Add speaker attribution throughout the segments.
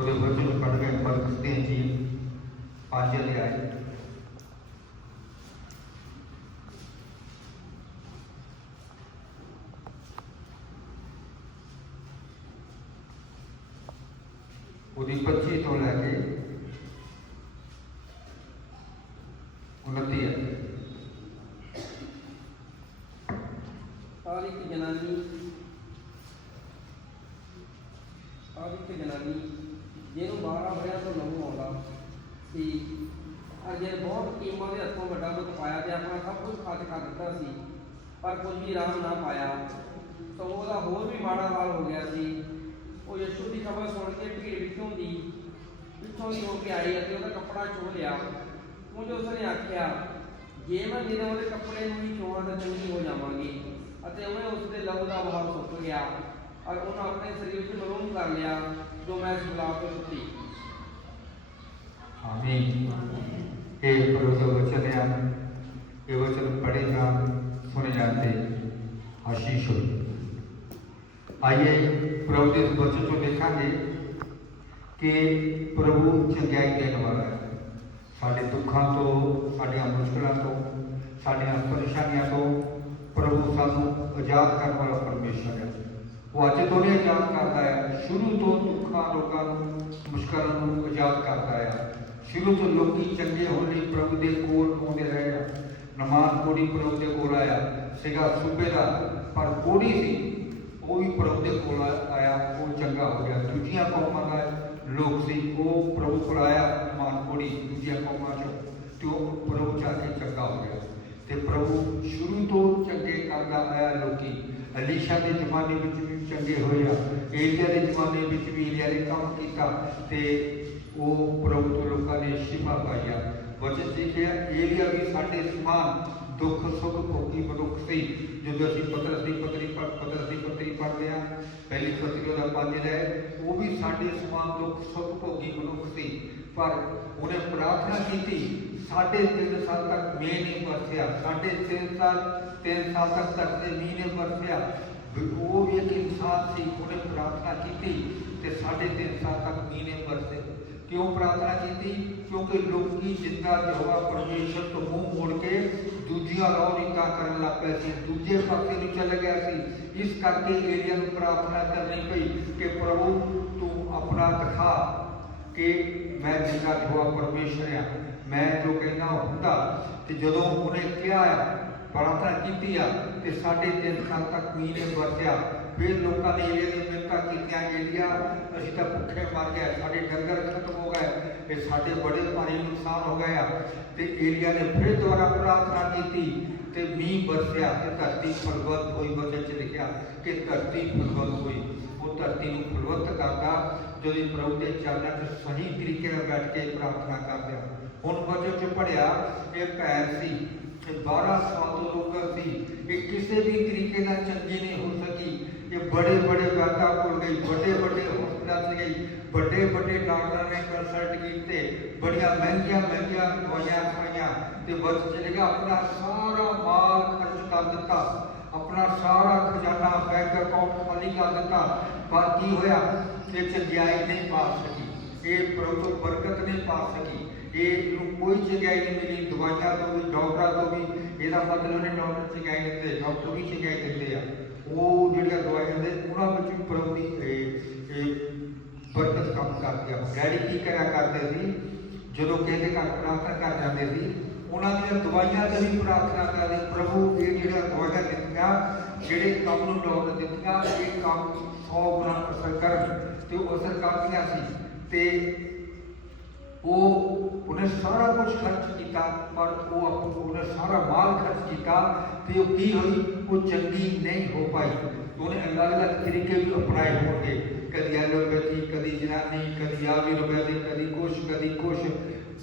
Speaker 1: ਉਹਦੇ ਵਚਨ ਪੜ੍ਹ ਕੇ ਬਰਕਤ ਦੇ ਜੀ ਪੰਜ ਅਧਿਆਏ ਉਹਦੀ 25 ਤੋਂ ਲੈ ਕੇ 29 ਹੈ
Speaker 2: ਹਰ ਇੱਕ ਜਨਾਨੀ ਹਰ ਇੱਕ ਜਨਾਨੀ ਜਿਹਨੂੰ 12 ਵਰਿਆਂ ਤੋਂ ਲਹੂ ਆਉਂਦਾ ਸੀ ਅਜੇ ਬਹੁਤ ਕੀਮਾ ਦੇ ਹੱਥੋਂ ਵੱਡਾ ਦੁੱਖ ਪਾਇਆ ਤੇ ਆਪਣਾ ਸਭ ਕੁਝ ਖਰਚ ਕਰ ਦਿੱਤਾ ਸੀ ਪਰ ਕੁਝ ਵੀ ਆਰਾਮ ਨਾ ਪਾਇਆ ਸੋ ਉਹਦਾ ਹੋਰ ਵੀ ਮਾੜਾ ਹਾਲ ਹੋ ਗਿਆ ਸੀ ਉਹ ਯਿਸੂ ਦੀ ਖਬਰ ਸੁਣ ਕੇ ਭੀੜ ਵਿੱਚੋਂ ਦੀ ਉੱਥੋਂ ਦੀ ਹੋ ਕੇ ਆਈ ਅਤੇ ਉਹਦਾ ਕੱਪੜਾ ਚੋ ਲਿਆ। ਉਹ ਜੋ ਉਸਨੇ ਆਖਿਆ, ਜੇ ਮੈਂ ਮੇਰੇ ਉਹਦੇ ਕੱਪੜੇ ਨੂੰ ਹੀ ਚੋਣਾ ਤਾਂ ਚੋਰੀ ਹੋ ਜਾਵਾਂਗੀ। ਅਤੇ ਉਹ ਉਸ ਦੇ ਲਹੂ ਦਾ ਵਹਾਅ ਸੁੱਕ ਗਿਆ ਔਰ ਉਹਨਾਂ ਆਪਣੇ ਸਰੀਰ ਵਿੱਚ ਮਰੂਮ ਕਰ ਲਿਆ, ਜੋ ਮੈਂ ਇਸ ਗੁਲਾਬ ਤੋਂ ਸੁੱਤੀ
Speaker 1: ਆਮੀਨ। ਇਹ ਪ੍ਰਭੂ ਵਚਨ ਹੈ ਇਹ ਵਚਨ ਪੜੇ ਜਾਣ ਸੁਣੇ ਜਾਂਦੇ ਆਸ਼ੀਸ਼ ਹੋਈ ਆइए प्रभु इस वचन को देखेंगे ਕਿ ਪ੍ਰਭੂ ਚੰਗਿਆਈ ਦੇਣ ਵਾਲਾ ਹੈ। ਸਾਡੇ ਦੁੱਖਾਂ ਤੋਂ, ਸਾਡੀਆਂ ਮੁਸ਼ਕਲਾਂ ਤੋਂ, ਸਾਡੀਆਂ ਪਰੇਸ਼ਾਨੀਆਂ ਤੋਂ ਪ੍ਰਭੂ ਸਾਨੂੰ ਆਜ਼ਾਦ ਕਰਨ ਵਾਲਾ ਪਰਮੇਸ਼ਰ ਹੈ। ਉਹ ਅੱਜ ਤੋਂ ਨਹੀਂ ਆਜ਼ਾਦ ਕਰਦਾ ਹੈ, ਸ਼ੁਰੂ ਤੋਂ ਦੁੱਖਾਂ, ਲੋਕਾਂ ਨੂੰ, ਮੁਸ਼ਕਲਾਂ ਨੂੰ ਆਜ਼ਾਦ ਕਰਦਾ ਹੈ। ਸ਼ੁਰੂ ਤੋਂ ਲੋਕੀ ਚੰਗੇ ਹੋਣ ਲਈ ਪ੍ਰਭੂ ਦੇ ਕੋਲ ਆਉਂਦੇ ਰਹੇ ਆ। ਨਮਾਜ਼ ਕੋੜੀ ਪ੍ਰਭੂ ਦੇ ਕੋਲ ਆਇਆ, ਸੀਗਾ ਸੂਬੇਦਾਰ ਪਰ ਕੋੜੀ ਸੀ। ਉਹ ਵੀ ਪ੍ਰਭੂ ਦੇ ਕੋਲ ਆਇਆ, ਉਹ ਚੰਗਾ ਹੋ ਗਿਆ। ਦੂਜੀਆਂ ਕੌਮਾਂ ਦਾ ਲੋਕ ਸੀ, ਉਹ ਪ੍ਰਭੂ ਕੋਲ ਆਇਆ, ਮਾਨ ਕੋੜੀ ਦੂਜੀਆਂ ਕੌਮਾਂ ਚੋਂ, ਤੇ ਉਹ ਪ੍ਰਭੂ ਜਾ ਕੇ ਚੰਗਾ ਹੋ ਗਿਆ। ਤੇ ਪ੍ਰਭੂ ਸ਼ੁਰੂ ਤੋਂ ਚੰਗੇ ਕਰਦਾ ਆਇਆ ਲੋਕੀ। ਅਲੀਸ਼ਾ ਦੇ ਜ਼ਮਾਨੇ ਵਿੱਚ ਵੀ ਚੰਗੇ ਹੋਏ ਆ, ਏਲੀਆ ਦੇ ਜ਼ਮਾਨੇ ਵਿੱਚ ਵੀ ਏਲੀਆ ਨੇ ਕੰਮ ਕੀਤਾ, ਤੇ ਉਹ ਪ੍ਰਭੂ ਤੋਂ ਲੋਕਾਂ ਨੇ ਸ਼ਿਫਾ ਪਾਈਆ ਵਚਨ ਸਿੱਖਿਆ ਏਲੀਆ ਵੀ ਸਾਡੇ ਸਮਾਨ ਦੁੱਖ ਸੁੱਖ ਭੋਗੀ ਮਨੁੱਖ ਸੀ ਜਦੋਂ ਅਸੀਂ ਪਤਰਸ ਦੀ ਪਤਰੀ ਪੜ ਪਤਰਸ ਦੀ ਪਤਰੀ ਪੜ੍ਹਦੇ ਆ ਪਹਿਲੀ ਪਤਰੀ ਉਹਦਾ ਪੰਜ ਹੈ ਉਹ ਵੀ ਸਾਡੇ ਸਮਾਨ ਦੁੱਖ ਸੁੱਖ ਭੋਗੀ ਮਨੁੱਖ ਸੀ ਪਰ ਉਹਨੇ ਪ੍ਰਾਰਥਨਾ ਕੀਤੀ ਸਾਢੇ ਤਿੰਨ ਸਾਲ ਤੱਕ ਮੀਂਹ ਨਹੀਂ ਵਰਸਿਆ ਸਾਢੇ ਤਿੰਨ ਸਾਲ ਤਿੰਨ ਸਾਲ ਤੱਕ ਧਰਤੀ ਮੀਂਹ ਨਹੀਂ ਵਰਸਿਆ ਵੀ ਉਹ ਵੀ ਇੱਕ ਇਨਸਾਨ ਸੀ ਉਹਨੇ ਪ੍ਰਾਰਥਨਾ ਕੀਤੀ ਤੇ ਸਾਢੇ ਤਿੰਨ ਸਾਲ ਤੱਕ ਮੀਂਹ ਨਹੀਂ ਵਰਸੇ ਕਿਉਂ ਪ੍ਰਾਰਥਨਾ ਕੀਤੀ ਕਿਉਂਕਿ ਲੋਕੀ ਜਿੰਦਾ ਯਹੋਵਾ ਪਰਮੇਸ਼ਰ ਤੋਂ ਮੂੰਹ ਮੋੜ ਕੇ ਦੂਜੀਆਂ ਰੌ ਕਰਨ ਲੱਗ ਪਏ ਸੀ, ਦੂਜੇ ਪਾਸੇ ਨੂੰ ਚਲੇ ਗਿਆ ਸੀ। ਇਸ ਕਰਕੇ ਏਲੀਆ ਨੂੰ ਪ੍ਰਾਰਥਨਾ ਕਰਨੀ ਪਈ ਕਿ ਪ੍ਰਭੂ, ਤੂੰ ਆਪਣਾ ਦਿਖਾ ਕਿ ਮੈਂ ਜਿੰਦਾ ਯਹੋਵਾ ਪਰਮੇਸ਼ਰ ਆ। ਮੈਂ ਜੋ ਕਹਿੰਦਾ ਹੁੰਦਾ ਤੇ ਜਦੋਂ ਉਹਨੇ ਕਿਹਾ ਆ, ਪ੍ਰਾਰਥਨਾ ਕੀਤੀ ਆ ਤੇ ਸਾਡੇ ਤਿੰਨ ਸਾਲ ਤੱਕ ਮੀਂਹ ਨੇ ਵਰਤਿਆ, ਫਿਰ ਲੋਕਾਂ ਨੇ ਏਲੀਆ ਦੀ ਮਿੰਨਤਾਂ ਕੀਤੀਆਂ ਏਲੀਆ ਅਸੀਂ ਤਾਂ ਭੁੱਖੇ ਮਰ ਗਏ ਸਾਡੇ ਡੰਗਰ ਖਤਮ ਹੋ ਗਏ ਤੇ ਸਾਡੇ ਬੜੇ ਭਾਰੀ ਨੁਕਸਾਨ ਹੋ ਗਿਆ ਤੇ ਏਲੀਆ ਨੇ ਫਿਰ ਦੁਬਾਰਾ ਪ੍ਰਾਰਥਨਾ ਕੀਤੀ ਤੇ ਮੀਂਹ ਵਰਸਿਆ ਤੇ ਧਰਤੀ ਫਲਵਤ ਹੋਈ, ਵਚਨ ਚ ਲਿਖਿਆ ਕਿ ਧਰਤੀ ਫਲਵਤ ਹੋਈ। ਉਹ ਧਰਤੀ ਨੂੰ ਫਲਵਤ ਕਰਦਾ, ਜਦੋਂ ਪ੍ਰਭੂ ਦੇ ਚਰਨਾਂ 'ਚ ਸਹੀ ਤਰੀਕੇ ਨਾਲ ਬੈਠ ਕੇ ਪ੍ਰਾਰਥਨਾ ਕਰਦਾ ਹੁਣ ਵਚਨ ਚ ਪੜਿਆ ਇਹ ਭੈਣ ਸੀ, ਇਹ 12 ਤੋਂ ਲੋਕ ਸੀ, ਇਹ ਕਿਸੇ ਵੀ ਤਰੀਕੇ ਨਾਲ ਚੰਗੀ ਨਹੀਂ ਹੋ ਸਕੀ। ਇਹ ਬੜੇ ਬੜੇ ਵੈਦਾ ਕੋਲ ਗਈ, ਵੱਡੇ ਵੱਡੇ ਹਸਪਤਾਲ ਗਈ, ਵੱਡੇ ਵੱਡੇ ਡਾਕਟਰਾਂ ਨੇ ਕੰਸਲਟ ਕੀਤੇ, ਬੜੀਆਂ ਮਹਿੰਗੀਆਂ ਮਹਿੰਗੀਆਂ ਦਵਾਈਆਂ ਖਾਈਆਂ ਤੇ ਬਸ ਚਲੇਗਾ ਆਪਣਾ ਸਾਰਾ ਮਾਲ ਖਰਚ ਕਰ ਦਿੱਤਾ, ਆਪਣਾ ਸਾਰਾ ਖਜ਼ਾਨਾ ਬੈਂਕ ਅਕਾਊਂਟ ਖਾਲੀ ਕਰ ਦਿੱਤਾ। ਪਰ ਕੀ ਹੋਇਆ? ਇਹ ਚੰਗਿਆਈ ਨਹੀਂ ਪਾ ਸਕੀ, ਇਹ ਪ੍ਰਭੂ ਤੋਂ ਬਰਕਤ ਨਹੀਂ ਪਾ ਸਕੀ, ਇਹ ਨੂੰ ਕੋਈ ਚੰਗਿਆਈ ਨਹੀਂ ਮਿਲੀ, ਦਵਾਈਆਂ ਤੋਂ ਵੀ, ਡਾਕਟਰਾਂ ਤੋਂ ਵੀ। ਇਹਦਾ ਮਤਲਬ ਨਹੀਂ ਡਾਕਟਰ ਚੰਗਿਆਈ ਦਿੰਦੇ ਡਾਕਟਰ ਵੀ ਚੰਗਿਆਈ ਦਿੱਤੇ ਆ। ਉਹ ਜਿਹੜੀਆਂ ਦਵਾਈਆਂ ਦੇ ਉਹਨਾਂ ਵਿੱਚ ਵੀ ਪ੍ਰਭੂ ਦੀ ਬਰਕਤ ਕੰਮ ਕਰਦੀ ਆ। ਡੈਡੀ ਕੀ ਕਰਿਆ ਕਰਦੇ ਸੀ? ਜਦੋਂ ਕਿਸੇ ਘਰ ਪ੍ਰਾਰਥਨਾ ਕਰ ਜਾਂਦੇ ਸੀ, ਉਹਨਾਂ ਦੀਆਂ ਦਵਾਈਆਂ ਤੇ ਵੀ ਪ੍ਰਾਰਥਨਾ ਕਰਦੇ ਪ੍ਰਭੂ, ਇਹ ਜਿਹੜਾ ਦਵਾਈਆਂ ਦਿੱਤੀਆਂ, ਜਿਹੜੇ ਕੰਮ ਨੂੰ ਲੋੜ ਦਿੱਤੀਆਂ, ਇਹ ਕੰਮ 100 ਗੁਣਾ ਅਸਰ ਕਰਨ ਤੇ ਉਹ ਅਸਰ ਕਰਦੀਆਂ ਸੀ। ਤੇ ਉਹ, ਉਹਨੇ ਸਾਰਾ ਕੁਝ ਖਰਚ ਕੀਤਾ, ਪਰ ਉਹ ਆਪ- ਉਹਨੇ ਸਾਰਾ ਮਾਲ ਖਰਚ ਕੀਤਾ ਤੇ ਉਹ ਕੀ ਹੋਈ? ਉਹ ਚੰਗੀ ਨਹੀਂ ਹੋ ਪਾਈ ਉਹਨੇ ਅਲੱਗ-ਅਲੱਗ ਤਰੀਕੇ ਵੀ ਅਪਣਾਏ ਹੋਣਗੇ ਕਦੀ ਐਲੋਪੈਥੀ ਕਦੀ ਜਨਾਨੀ ਕਦੀ ਆਯੁਰਵੈਦਿਕ ਕਦੀ ਕੁਛ ਕਦੀ ਕੁਛ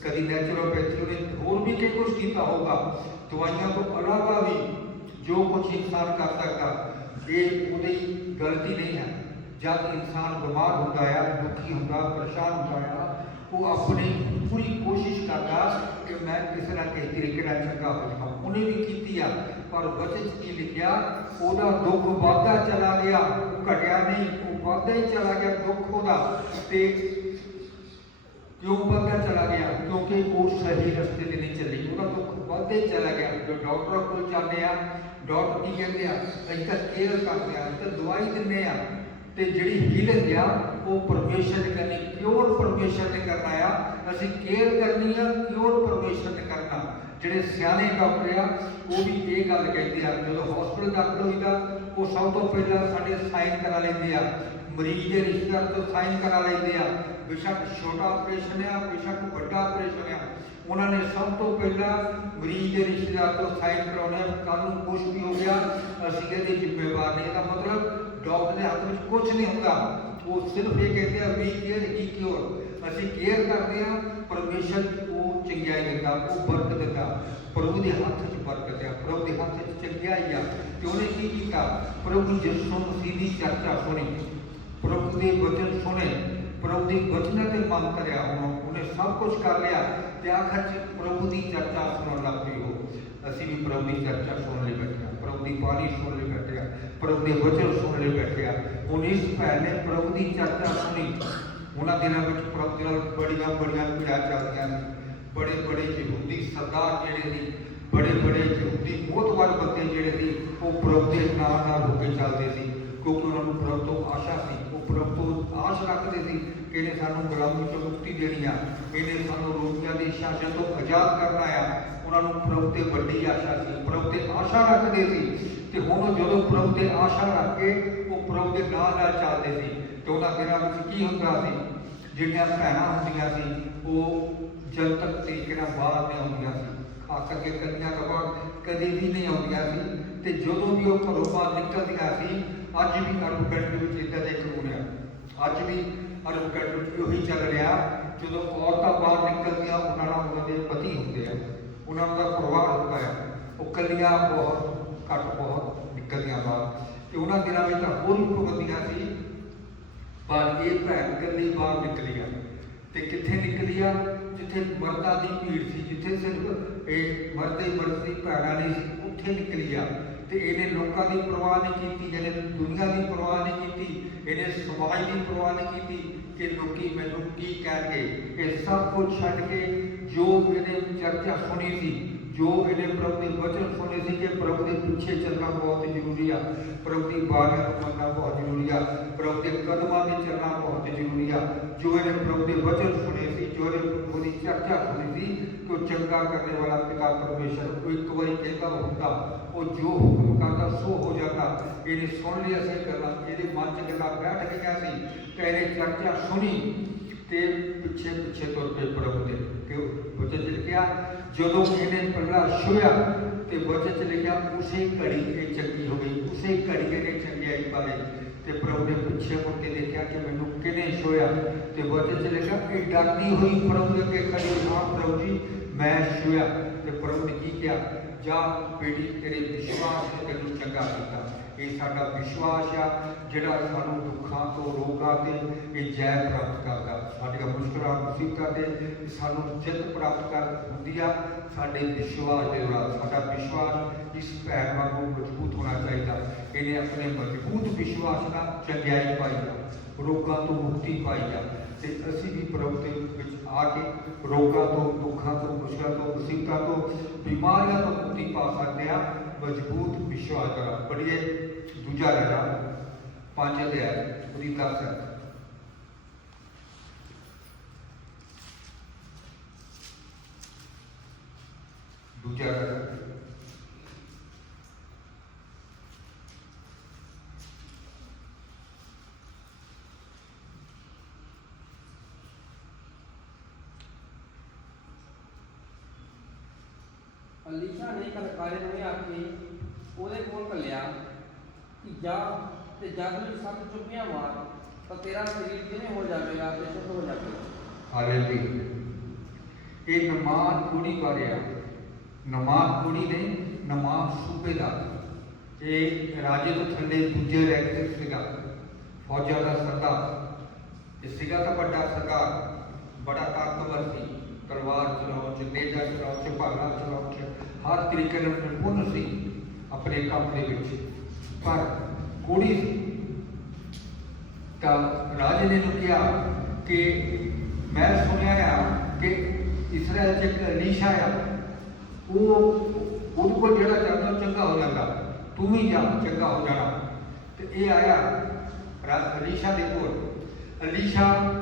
Speaker 1: ਕਦੀ ਨੈਚੁਰੋਪੈਥੀ ਉਹਨੇ ਹੋਰ ਵੀ ਕਈ ਕੁਛ ਕੀਤਾ ਹੋਗਾ ਦਵਾਈਆਂ ਤੋਂ ਇਲਾਵਾ ਵੀ ਜੋ ਕੁਝ ਇਨਸਾਨ ਕਰ ਸਕਦਾ ਇਹ ਉਹਦੀ ਗਲਤੀ ਨਹੀਂ ਹੈ ਜਦ ਇਨਸਾਨ ਬਿਮਾਰ ਹੁੰਦਾ ਹੈ ਦੁਖੀ ਹੁੰਦਾ ਪਰੇਸ਼ਾਨ ਹੁੰਦਾ ਹੈ ਉਹ ਆਪਣੀ ਪੂਰੀ ਕੋਸ਼ਿਸ਼ ਕਰਦਾ ਕਿ ਮੈਂ ਕਿਸੇ ਨਾ ਕਿਸੇ ਤਰੀਕੇ ਨਾਲ ਚੰਗਾ ਹੋ ਜਾਵਾਂ ਉਹਨੇ ਵੀ ਕੀਤੀ ਆ ਪਰ ਵਚਨ 'ਚ ਕੀ ਲਿਖਿਆ? ਉਹਦਾ ਦੁੱਖ ਵੱਧਦਾ ਚਲਾ ਗਿਆ, ਘਟਿਆ ਨਹੀਂ, ਉਹ ਵੱਧਦਾ ਹੀ ਚਲਾ ਗਿਆ, ਦੁੱਖ ਉਹਦਾ। ਤੇ ਕਿਉਂ ਵੱਧਦਾ ਚਲਾ ਗਿਆ? ਕਿਉਂਕਿ ਉਹ ਸਹੀ ਰਸਤੇ ਤੇ ਨਹੀਂ ਚੱਲੀ। ਉਹਦਾ ਦੁੱਖ ਵੱਧਦੇ ਚਲਾ ਗਿਆ। ਜੋ ਡਾਕਟਰ ਕੋਲ ਜਾਂਦੇ ਆ, ਡਾਕਟਰ ਕੀ ਕਹਿੰਦੇ ਆ? ਅਸੀਂ ਤਾਂ ਕੇਅਰ ਕਰਦੇ ਆ, ਅਸੀਂ ਤਾਂ ਦਵਾਈ ਦਿੰਦੇ ਆ। ਤੇ ਜਿਹੜੀ ਹੀਲਿੰਗ ਆ, ਉਹ ਪਰਮੇਸ਼ਰ ਨੇ ਕਰਨੀ। ਪਿਓਰ ਪਰਮੇਸ਼ਰ ਨੇ ਕਰਨਾ ਆ। ਅਸੀਂ ਕੇਅਰ ਕਰਨੀ ਆ ਪਿਓਰ ਪਰਮੇਸ਼ਰ ਨੇ ਕਰਨਾ। ਜਿਹੜੇ ਸਿਆਣੇ ਡਾਕਟਰ ਆ, ਉਹ ਵੀ ਇਹ ਗੱਲ ਕਹਿੰਦੇ ਆ, ਜਦੋਂ ਹਸਪੀਟਲ ਦਾਖਲ ਹੋਈਦਾ, ਉਹ ਸਭ ਤੋਂ ਪਹਿਲਾਂ ਸਾਡੇ ਸਾਈਨ ਕਰਾ ਲੈਂਦੇ ਆ। ਮਰੀਜ਼ ਦੇ ਰਿਸ਼ਤੇਦਾਰ ਤੋਂ ਸਾਈਨ ਕਰਾ ਲੈਂਦੇ ਆ। ਬੇਸ਼ੱਕ ਛੋਟਾ ਆਪਰੇਸ਼ਨ ਆ, ਬੇਸ਼ੱਕ ਵੱਡਾ ਆਪਰੇਸ਼ਨ ਆ। ਉਹਨਾਂ ਨੇ ਸਭ ਤੋਂ ਪਹਿਲਾਂ ਮਰੀਜ਼ ਦੇ ਰਿਸ਼ਤੇਦਾਰ ਤੋਂ ਸਾਈਨ ਕਰਾਉਣੇ ਆ ਕੱਲ ਨੂੰ ਕੁਝ ਵੀ ਹੋ ਗਿਆ, ਅਸੀਂ ਇਹਦੇ ਜ਼ਿੰਮੇਵਾਰ ਨਹੀਂ ਇਹਦਾ ਮਤਲਬ ਡਾਕਟਰ ਦੇ ਹੱਥ ਵਿੱਚ ਕੁਝ ਨਹੀਂ ਹੁੰਦਾ। ਉਹ ਸਿਰਫ ਇਹ ਕਹਿੰਦੇ ਆ ਵੀ ਕੇਅਰ ਹੀ ਕਿਉਰ ਅਸੀਂ ਕੇਅਰ ਕਰਦੇ ਆ, ਪਰਮੇਸ਼ਰ ਉਹ ਚੰਗਿਆਈ ਉਹ ਬਰਕਤ ਦਿੰਦਾ ਪ੍ਰਭੂ ਦੇ ਹੱਥ 'ਚ ਬਰਕਤ ਆ ਪ੍ਰਭੂ ਦੇ ਹੱਥ 'ਚ ਚੰਗਿਆਈ ਆ। ਤੇ ਉਹਨੇ ਕੀ ਕੀਤਾ? ਪ੍ਰਭੂ ਯਿਸੂ ਮਸੀਹ ਦੀ ਚਰਚਾ ਸੁਣੀ। ਪ੍ਰਭੂ ਦੇ ਵਚਨ ਸੁਣੇ। ਪ੍ਰਭੂ ਦੀ ਵਚਨਾਂ ਤੇ ਮਨ ਕਰਿਆ ਉਹਨੇ। ਸਭ ਕੁਝ ਕਰ ਲਿਆ ਤੇ ਆਖਰ 'ਚ ਪ੍ਰਭੂ ਦੀ ਚਰਚਾ ਸੁਣਨ ਲੱਗ ਪਈ ਉਹ। ਅਸੀਂ ਵੀ ਪ੍ਰਭੂ ਦੀ ਚਰਚਾ ਸੁਣ ਲਈ ਬੈਠੇ ਹਾਂ। ਪ੍ਰਭੂ ਦੀ ਬਾਣੀ ਸੁਣ ਲਈ ਬੈਠੇ ਹਾਂ। ਪ੍ਰਭੂ ਦੇ ਵਚਨ ਸੁਣ ਲਈ ਬੈਠੇ ਆ ਹੁਣ ਇਸ ਪਹਿਲੇ ਪ੍ਰਭੂ ਦੀ ਚਰਚਾ ਸੁਣੀ। ਉਹਨਾਂ ਦਿਨਾਂ ਵਿੱਚ ਪ੍ਰਭੂ ਦੀਆਂ ਬੜੀਆਂ ਬੜੀਆਂ ਪੀੜਾਂ ਚੱਲਦੀਆਂ ਸੀ ਬੜੇ ਬੜੇ ਯਹੂਦੀ ਸਰਦਾਰ ਜਿਹੜੇ ਸੀ ਬੜੇ ਬੜੇ ਯਹੂਦੀ ਮੋਤਵਾਰ ਬੰਦੇ ਜਿਹੜੇ ਸੀ, ਉਹ ਪ੍ਰਭੂ ਦੇ ਨਾਲ ਨਾਲ ਹੋ ਕੇ ਚੱਲਦੇ ਸੀ, ਕਿਉਂਕਿ ਉਹਨਾਂ ਨੂੰ ਪ੍ਰਭ ਤੋਂ ਆਸ਼ਾ ਸੀ, ਉਹ ਪ੍ਰਭੂ ਤੋਂ ਆਸ਼ ਰੱਖਦੇ ਸੀ ਕਿ ਇਹਨੇ ਸਾਨੂੰ ਗੁਲਾਮੀ ਤੋਂ ਮੁਕਤੀ ਦੇਣੀ ਆ, ਇਹਨੇ ਸਾਨੂੰ ਰੋਗੀਆਂ ਦੀ ਸ਼ਾਸਨ ਤੋਂ ਆਜ਼ਾਦ ਕਰਨਾ ਆ, ਉਹਨਾਂ ਨੂੰ ਪ੍ਰਭੂ ਤੇ ਵੱਡੀ ਆਸ਼ਾ ਸੀ, ਪ੍ਰਭ ਤੇ ਆਸ਼ਾ ਰੱਖਦੇ ਸੀ, ਤੇ ਹੁਣ ਜਦੋਂ ਪ੍ਰਭ ਤੇ ਆਸ਼ਾ ਰੱਖ ਕੇ ਉਹ ਪ੍ਰਭ ਦੇ ਨਾਲ ਨਾਲ ਚੱਲਦੇ ਸੀ, ਤੇ ਉਹਨਾਂ ਦਿਨਾਂ ਵਿੱਚ ਕੀ ਹੁੰਦਾ ਸੀ, ਜਿਹੜੀਆਂ ਭੈਣਾਂ ਹੁੰਦੀਆਂ ਸੀ, ਉਹ ਜਨਤਕ ਤਰੀਕੇ ਨਾਲ ਬਾਹਰ ਨਹੀਂ ਆਉਂਦੀਆਂ ਸੀ ਖਾਸ ਕਰਕੇ ਕੰਨਿਆ ਤੋਂ ਬਾਅਦ ਕਦੇ ਵੀ ਨਹੀਂ ਆਉਂਦੀਆਂ ਸੀ ਤੇ ਜਦੋਂ ਵੀ ਉਹ ਘਰੋਂ ਬਾਹਰ ਨਿਕਲਦੀਆਂ ਸੀ, ਅੱਜ ਵੀ ਅਰਬ ਕੰਟ ਦੇ ਵਿੱਚ ਇੱਦਾਂ ਦੇ ਕਾਨੂੰਨ ਆ। ਅੱਜ ਵੀ ਅਰਬ ਕੰਟ ਵਿੱਚ ਉਹੀ ਚੱਲ ਰਿਹਾ, ਜਦੋਂ ਔਰਤਾਂ ਬਾਹਰ ਨਿਕਲਦੀਆਂ, ਉਹਨਾਂ ਨਾਲ ਉਹਨਾਂ ਦੇ ਪਤੀ ਹੁੰਦੇ ਆ। ਉਹਨਾਂ ਦਾ ਪਰਿਵਾਰ ਹੁੰਦਾ ਹੈ ਉਹ ਕੱਲੀਆਂ ਬਹੁਤ, ਘੱਟ ਬਹੁਤ ਨਿਕਲਦੀਆਂ ਬਾਹਰ। ਤੇ ਉਹਨਾਂ ਦਿਨਾਂ ਵਿੱਚ ਤਾਂ ਹੋਰ ਵੀ ਪਾਬੰਦੀਆਂ ਸੀ, ਪਰ ਇਹ ਭੈਣ ਕੱਲੀ ਬਾਹਰ ਨਿਕਲੀ ਆ। ਤੇ ਕਿੱਥੇ ਨਿਕਲੀ ਆ? ਜਿੱਥੇ ਮਰਦਾਂ ਦੀ ਭੀੜ ਸੀ, ਜਿੱਥੇ ਸਿਰਫ ਇਹ ਮਰਦੇ ਹੀ ਭੈਣਾਂ ਨਹੀਂ ਸੀ, ਉੱਥੇ ਨਿਕਲੀ ਆ। ਤੇ ਇਹਨੇ ਲੋਕਾਂ ਦੀ ਪਰਵਾਹ ਨਹੀਂ ਕੀਤੀ, ਇਹਨੇ ਦੁਨੀਆ ਦੀ ਪਰਵਾਹ ਨਹੀਂ ਕੀਤੀ, ਇਹਨੇ ਸਮਾਜ ਦੀ ਪਰਵਾਹ ਨਹੀਂ ਕੀਤੀ ਕਿ ਲੋਕੀ ਮੈਨੂੰ ਕੀ ਕਹਿਣਗੇ। ਇਹ ਸਭ ਕੁਝ ਛੱਡ ਕੇ ਜੋ ਇਹਨੇ ਚਰਚਾ ਸੁਣੀ ਸੀ ਜੋ ਇਹਨੇ ਪ੍ਰਭੂ ਦੇ ਵਚਨ ਸੁਣੇ ਸੀ ਕਿ ਪ੍ਰਭੂ ਦੇ ਪਿੱਛੇ ਚੱਲਣਾ ਬਹੁਤ ਜ਼ਰੂਰੀ ਆ, ਪ੍ਰਭੂ ਦੀ ਬਾਣੀ ਨੂੰ ਮੰਨਣਾ ਬਹੁਤ ਜ਼ਰੂਰੀ ਆ, ਪ੍ਰਭੂ ਦੇ ਕਦਮਾਂ ਤੇ ਚੱਲਣਾ ਬਹੁਤ ਜ਼ਰੂਰੀ ਆ। ਜੋ ਇਹਨੇ ਪ੍ਰਭੂ ਦੇ ਵਚਨ ਸੁਣੇ ਸੀ, ਜੋ ਇਹਨੇ ਪ੍ਰਭੂ ਦੀ ਚਰਚਾ ਸੁਣੀ ਸੀ ਕਿ ਉਹ ਚੰਗਾ ਕਰਨ ਵਾਲਾ ਪਿਤਾ ਪਰਮੇਸ਼ਰ ਉਹ ਇੱਕ ਵਾਰੀ ਕਹਿੰਦਾ ਹੁੰਦਾ, ਉਹ ਜੋ ਹੁਕਮ ਕਰਦਾ ਸੋ ਹੋ ਜਾਂਦਾ। ਇਹਨੇ ਸੁਣ ਲਿਆ ਸੀ ਗੱਲਾਂ, ਇਹਦੇ ਮਨ 'ਚ ਗੱਲਾਂ ਬੈਠ ਗਈਆਂ ਸੀ, ਤੇ ਇਹਨੇ ਚਰਚਾ ਸੁਣੀ। ਤੇ ਪਿੱਛੇ ਪਿੱਛੇ ਤੁਰ ਪਏ ਪ੍ਰਭੂ ਦੇ ਕਿ ਵਚਨ 'ਚ ਲਿਖਿਆ ਜਦੋਂ ਇਹਨੇ ਪਗੜਾ ਛੁਇਆ ਤੇ ਵਚਨ 'ਚ ਲਿਖਿਆ ਉਸੇ ਘੜੀ ਇਹ ਚੰਗੀ ਹੋ ਗਈ ਉਸੇ ਘੜੀ ਇਹਨੇ ਚੰਗਿਆਈ ਪਾਈ ਤੇ ਪ੍ਰਭੂ ਨੇ ਪਿੱਛੇ ਮੁੜ ਕੇ ਦੇਖਿਆ ਕਿ ਮੈਨੂੰ ਕਿਹਨੇ ਛੋਇਆ ਤੇ ਵਚਨ 'ਚ ਲਿਖਿਆ ਇਹ ਡਰਦੀ ਹੋਈ ਪ੍ਰਭੂ ਦੇ ਅੱਗੇ ਖੜੀ ਹਾਂ ਪ੍ਰਭੂ ਜੀ ਮੈਂ ਛੋਇਆ ਤੇ ਪ੍ਰਭੂ ਨੇ ਕੀ ਕਿਹਾ ਜਾ ਬੇਟੀ ਤੇਰੇ ਵਿਸ਼ਵਾਸ ਨੇ ਤੈਨੂੰ ਚੰਗਾ ਕੀਤਾ ਇਹ ਸਾਡਾ ਵਿਸ਼ਵਾਸ ਆ, ਜਿਹੜਾ ਸਾਨੂੰ ਦੁੱਖਾਂ ਤੋਂ ਰੋਗਾਂ ਤੇ ਇਹ ਜੈ ਪ੍ਰਾਪਤ ਕਰਦਾ। ਸਾਡੀਆਂ ਮੁਸ਼ਕਲਾਂ, ਮੁਸੀਬਤਾਂ ਤੇ ਸਾਨੂੰ ਜਿੱਤ ਪ੍ਰਾਪਤ ਕਰ ਹੁੰਦੀ ਆ। ਸਾਡੇ ਵਿਸ਼ਵਾਸ ਦੇ ਨਾਲ, ਸਾਡਾ ਵਿਸ਼ਵਾਸ ਇਸ ਭੈਣ ਵਾਂਗੂ ਮਜ਼ਬੂਤ ਹੋਣਾ ਚਾਹੀਦਾ। ਇਹਨੇ ਆਪਣੇ ਮਜ਼ਬੂਤ ਵਿਸ਼ਵਾਸ ਦਾ ਚੰਗਿਆਈ ਪਾਈ ਆ, ਰੋਗਾਂ ਤੋਂ ਮੁਕਤੀ ਪਾਈ ਆ। ਤੇ ਅਸੀਂ ਵੀ ਪ੍ਰਭੂ ਦੇ ਵਿੱਚ ਆ ਕੇ ਰੋਗਾਂ ਤੋਂ, ਦੁੱਖਾਂ ਤੋਂ, ਮੁਸ਼ਕਲਾਂ ਤੋਂ, ਮੁਸੀਬਤਾਂ ਤੋਂ, ਬਿਮਾਰੀਆਂ ਤੋਂ ਮੁਕਤੀ ਪਾ ਸਕਦੇ ਆ। ਮਜ਼ਬੂਤ ਵਿਸ਼ਵਾਸ ਕਰਾ ਬੜੀਏ ਦੂਜਾ ਰਹਿਣਾ ਪੰਜ ਅਧਿਆਇ ਉਹਦੀ ਦਸ ਦੂਜਾ ਰਹਿਣਾ
Speaker 2: ਅਲੀਸ਼ਾ ਨੇ ਕਲਕਾਰੇ ਨੂੰ ਇਹ ਆਖੇ ਉਹਦੇ ਕੋਲ ਕੱਲਿਆ ਕਿ ਜਾ ਤੇ ਜਗ ਵਿੱਚ ਸੱਤ ਚੁੱਕੀਆਂ ਮਾਰ, ਤਾਂ ਤੇਰਾ ਸਰੀਰ ਜਿਹਨੇ ਹੋ ਜਾਵੇਗਾ ਤੇ ਸ਼ੁੱਧ ਹੋ ਜਾਵੇਗਾ?
Speaker 1: ਹਾਲੇਲੂਇਆ। ਇਹ ਨਮਾਜ਼ ਕੁੜੀ ਕਰਿਆ ਨਮਾਜ਼ ਕੁੜੀ ਨੇ ਨਮਾਜ਼ ਸੂਬੇਦਾਰ ਇਹ ਰਾਜੇ ਤੋਂ ਥੱਲੇ ਦੂਜੇ ਰੈਂਕ ਤੇ ਸੀਗਾ। ਫੌਜਾਂ ਦਾ ਸਰਦਾਰ ਇਹ ਸੀਗਾ ਤਾਂ ਵੱਡਾ ਸਰਦਾਰ ਬੜਾ ਤਾਕਤਵਰ ਸੀ। ਤਲਵਾਰ ਚਲਾਉਣ ਚ ਨੇਜਾ ਚਲਾਉਣ ਚ ਭਾਲਾ ਚਲਾਉਣ ਚ। ਹਰ ਤਰੀਕੇ ਨਾਲ ਨਿਪੁੰਨ ਸੀ, ਆਪਣੇ ਕੰਮ ਦੇ ਵਿੱਚ। ਪਰ ਕੁੜੀ ਤਾਂ ਰਾਜੇ ਨੇ ਨੂੰ ਕਿਹਾ ਕਿ ਮੈਂ ਸੁਣਿਆ ਆ ਕਿ ਇਸਰਾਇਲ ਚ ਇੱਕ ਅਲੀਸ਼ਾ ਆ। ਉਹ ਉਹਦੇ ਕੋਲ ਜਿਹੜਾ ਜਾਂਦਾ ਉਹ ਚੰਗਾ ਹੋ ਜਾਂਦਾ, ਤੂੰ ਵੀ ਜਾ, ਚੰਗਾ ਹੋ ਜਾਣਾ। ਤੇ ਇਹ ਆਇਆ ਰਾ- ਅਲੀਸ਼ਾ ਦੇ ਕੋਲ। ਅਲੀਸ਼ਾ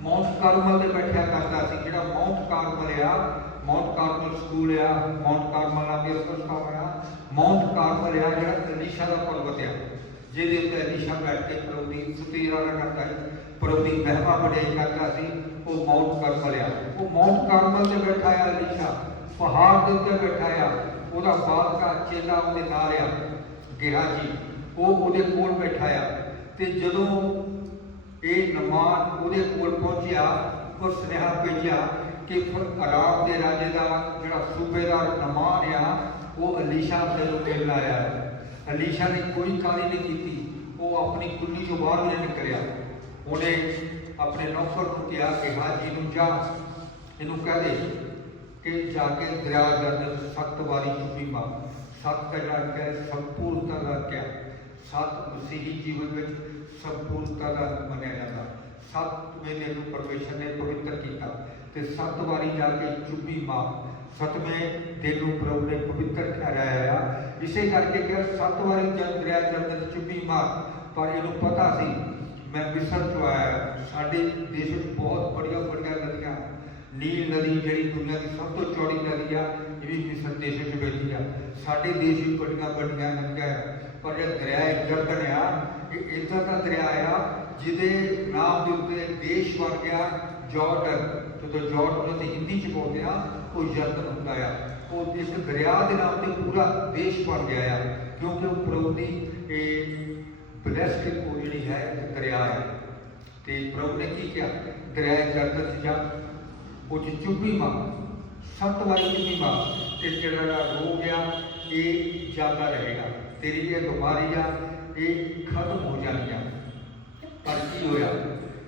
Speaker 1: ਮਾਉਂਟ ਕਾਰਮਲ ਤੇ ਬੈਠਿਆ ਕਰਦਾ ਸੀ, ਜਿਹੜਾ ਮਾਉਂਟ ਕਾਰਮਲ ਆ ਮਾਉਂਟ ਕਾਰਮਲ ਸਕੂਲ ਆ ਮਾਉਂਟ ਕਾਰਮਲ ਆ ਕੇ ਆ ਮਾਉਂਟ ਕਾਰਮਲ ਆ ਜਿਹੜਾ ਅਲੀਸ਼ਾ ਦਾ ਪਰਬਤ ਆ। ਜਿਹਦੇ ਉੱਤੇ ਅਲੀਸ਼ਾ ਬੈਠ ਕੇ ਪ੍ਰਭੂ ਦੀ ਸਤਿ ਕਰਦਾ ਹੈ ਪ੍ਰਭੂ ਦੀ ਮਹਿਮਾ ਬੜਾਈ ਕਰਦਾ ਸੀ, ਉਹ ਮਾਉਂਟ ਕਾਰਮਲ ਆ। ਉਹ ਮਾਉਂਟ ਕਾਰਮਲ ਤੇ ਬੈਠਾ ਆ ਅਲੀਸ਼ਾ ਪਹਾੜ ਦੇ ਉੱਤੇ ਬੈਠਾ ਆ। ਉਹਦਾ ਬਾਦਕਾ ਚੇਲਾ ਉਹਦੇ ਨਾਲ ਆ। ਗਿਹਾਜੀ ਉਹ ਉਹਦੇ ਕੋਲ ਬੈਠਾ ਆ। ਤੇ ਜਦੋਂ ਇਹ ਨਮਾਨ ਉਹਦੇ ਕੋਲ ਪਹੁੰਚਿਆ, ਉਹ ਸੁਨੇਹਾ ਭੇਜਿਆ ਕਿ ਫਿਰ ਅਰਾਬ ਦੇ ਰਾਜੇ ਦਾ ਜਿਹੜਾ ਸੂਬੇਦਾਰ ਨਮਾਨ ਆ, ਉਹ ਅਲੀਸ਼ਾ ਦੇ ਮਿਲਣ ਆਇਆ ਅਲੀਸ਼ਾ ਨੇ ਕੋਈ ਕਾਲੀ ਨਹੀਂ ਕੀਤੀ। ਉਹ ਆਪਣੀ ਕੁੰਡੀ ਤੋਂ ਬਾਹਰ ਨਹੀਂ ਨਿਕਲਿਆ। ਉਹਨੇ ਆਪਣੇ ਨੌਕਰ ਨੂੰ ਕਿਹਾ ਕਿ ਹਾਜੀ ਨੂੰ ਜਾ। ਇਹਨੂੰ ਕਹਿ ਦੇ ਕਿ ਜਾ ਕੇ ਦਰਿਆ ਦੇ ਸੱਤ ਵਾਰੀ ਚੁੱਪੀ ਮਾਰ। ਸੱਤ ਦਾ ਜਿਹੜਾ ਸੰਪੂਰਨਤਾ ਦਾ ਕਿਆ ਸੱਤ ਮਸੀਹੀ ਜੀਵਨ ਵਿੱਚ ਸੰਪੂਰਨਤਾ ਦਾ ਮੰਨਿਆ ਜਾਂਦਾ। ਸੱਤ ਵੇਲੇ ਨੂੰ ਪਰਮੇਸ਼ਰ ਨੇ ਪਵਿੱਤਰ ਕੀਤਾ। ਤੇ ਸੱਤ ਵਾਰੀ ਜਾ ਕੇ ਚੁੱਪੀ ਮਾਰ ਸਤਵੇਂ ਦਿਨ ਨੂੰ ਪ੍ਰਭੂ ਨੇ ਪਵਿੱਤਰ ਠਹਿਰਾਇਆ ਇਸੇ ਕਰਕੇ ਕਿ ਸੱਤ ਵਾਰੀ ਜਦ ਦਰਿਆ ਦੇ ਚੁੱਪੀ ਮਾਰ ਪਰ ਇਹਨੂੰ ਪਤਾ ਸੀ, ਮੈਂ ਮਿਸਰ ਤੋਂ ਆਇਆ ਸਾਡੇ ਦੇਸ਼ ਵਿੱਚ ਬਹੁਤ ਬੜੀਆਂ ਬੜੀਆਂ ਨਦੀਆਂ ਨੀਲ ਨਦੀ ਜਿਹੜੀ ਦੁਨੀਆ ਦੀ ਸਭ ਤੋਂ ਚੌੜੀ ਨਦੀ ਆ, ਇਹ ਵੀ ਮਿਸਰ ਦੇਸ਼ ਵਿੱਚ ਵਹਿੰਦੀ ਆ। ਸਾਡੇ ਦੇਸ਼ ਵਿੱਚ ਬੜੀਆਂ ਬੜੀਆਂ ਨਦੀਆਂ ਆ। ਪਰ ਇਹ ਦਰਿਆ ਜਰਦਨ ਆ। ਇਹ ਇਦਾਂ ਦਾ ਦਰਿਆ ਆ, ਜਿਹਦੇ ਨਾਮ ਦੇ ਉੱਤੇ ਦੇਸ਼ ਬਣ ਗਿਆ ਜਾਰਡਨ, ਜਦੋਂ ਜਾਰਡਨ ਤੇ ਹਿੰਦੀ ਚ ਬੋਲਦੇ ਆ ਉਹ ਜਰਦਨ ਹੁੰਦਾ ਆ। ਉਹ ਇਸ ਦਰਿਆ ਦੇ ਨਾਮ ਤੇ ਪੂਰਾ ਦੇਸ਼ ਬਣ ਗਿਆ ਆ, ਕਿਉਂਕਿ ਉਹ ਪ੍ਰਭੂ ਦੀ ਇਹ ਬਲੈਸਡ ਉਹ ਜਿਹੜੀ ਹੈ ਦਰਿਆ ਹੈ ਤੇ ਪ੍ਰਭੂ ਨੇ ਕੀ ਕਿਹਾ? ਦਰਿਆ ਜਰਦਨ ਚ ਜਾ ਉਹ ਚ ਚੁੱਪੀ ਮਾਰ ਸੱਤ ਵਾਰੀ ਚੁੱਪੀ ਮਾਰ ਤੇ ਜਿਹੜਾ ਰੋਗ ਆ ਇਹ ਜਾਂਦਾ ਰਹੇਗਾ। ਤੇਰੀ ਇਹ ਬਿਮਾਰੀ ਆ, ਇਹ ਖਤਮ ਹੋ ਜਾਣੀ ਆ। ਪਰ ਕੀ ਹੋਇਆ?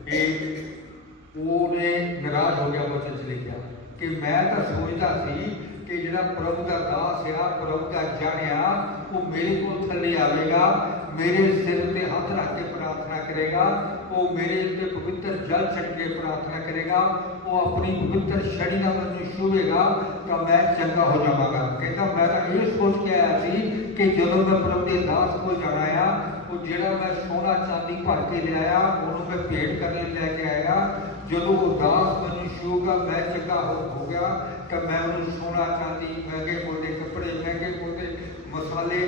Speaker 1: ਇਹ ਉਹਨੇ ਨਾਰਾਜ਼ ਹੋ ਗਿਆ ਬਚਨ ਚ ਲਿਖਿਆ ਕਿ ਮੈਂ ਤਾਂ ਸੋਚਦਾ ਸੀ ਕਿ ਜਿਹੜਾ ਪ੍ਰਭੂ ਦਾ ਦਾਸ ਆ, ਪ੍ਰਭੂ ਦਾ ਜਨ ਆ ਉਹ ਮੇਰੇ ਕੋਲ ਥੱਲੇ ਆਵੇਗਾ, ਮੇਰੇ ਸਿਰ ਤੇ ਹੱਥ ਰੱਖ ਕੇ ਪ੍ਰਾਰਥਨਾ ਕਰੇਗਾ, ਉਹ ਮੇਰੇ ਉੱਤੇ ਪਵਿੱਤਰ ਜਲ ਛੱਡ ਕੇ ਪ੍ਰਾਰਥਨਾ ਕਰੇਗਾ, ਉਹ ਆਪਣੀ ਪਵਿੱਤਰ ਛੜੀ ਨਾਲ ਮੈਨੂੰ ਛੂਵੇਗਾ, ਤਾਂ ਮੈਂ ਚੰਗਾ ਹੋ ਜਾਵਾਂਗਾ। ਕਹਿੰਦਾ ਮੈਂ ਤਾਂ ਇਹ ਸੋਚ ਕੇ ਆਇਆ ਸੀ ਕਿ ਜਦੋਂ ਮੈਂ ਪ੍ਰਭੂ ਦੇ ਦਾਸ ਕੋਲ ਜਾਣਾ ਆ, ਉਹ ਜਿਹੜਾ ਮੈਂ ਸੋਨਾ ਚਾਂਦੀ ਭਰ ਕੇ ਲਿਆਇਆ, ਉਹਨੂੰ ਮੈਂ ਭੇਟ ਕਰਨ ਲਈ ਲੈ ਕੇ ਆਇਆ ਜਦੋਂ ਉਹ ਮੈਨੂੰ ਛੂਗਾ ਮੈਂ ਚੰਗਾ ਹੋ ਹੋ ਗਿਆ ਤਾਂ ਮੈਂ ਉਹਨੂੰ ਸੋਨਾ ਚਾਂਦੀ, ਮਹਿੰਗੇ ਮੁੱਲ ਕੱਪੜੇ, ਮਹਿੰਗੇ ਮੁੱਲ ਮਸਾਲੇ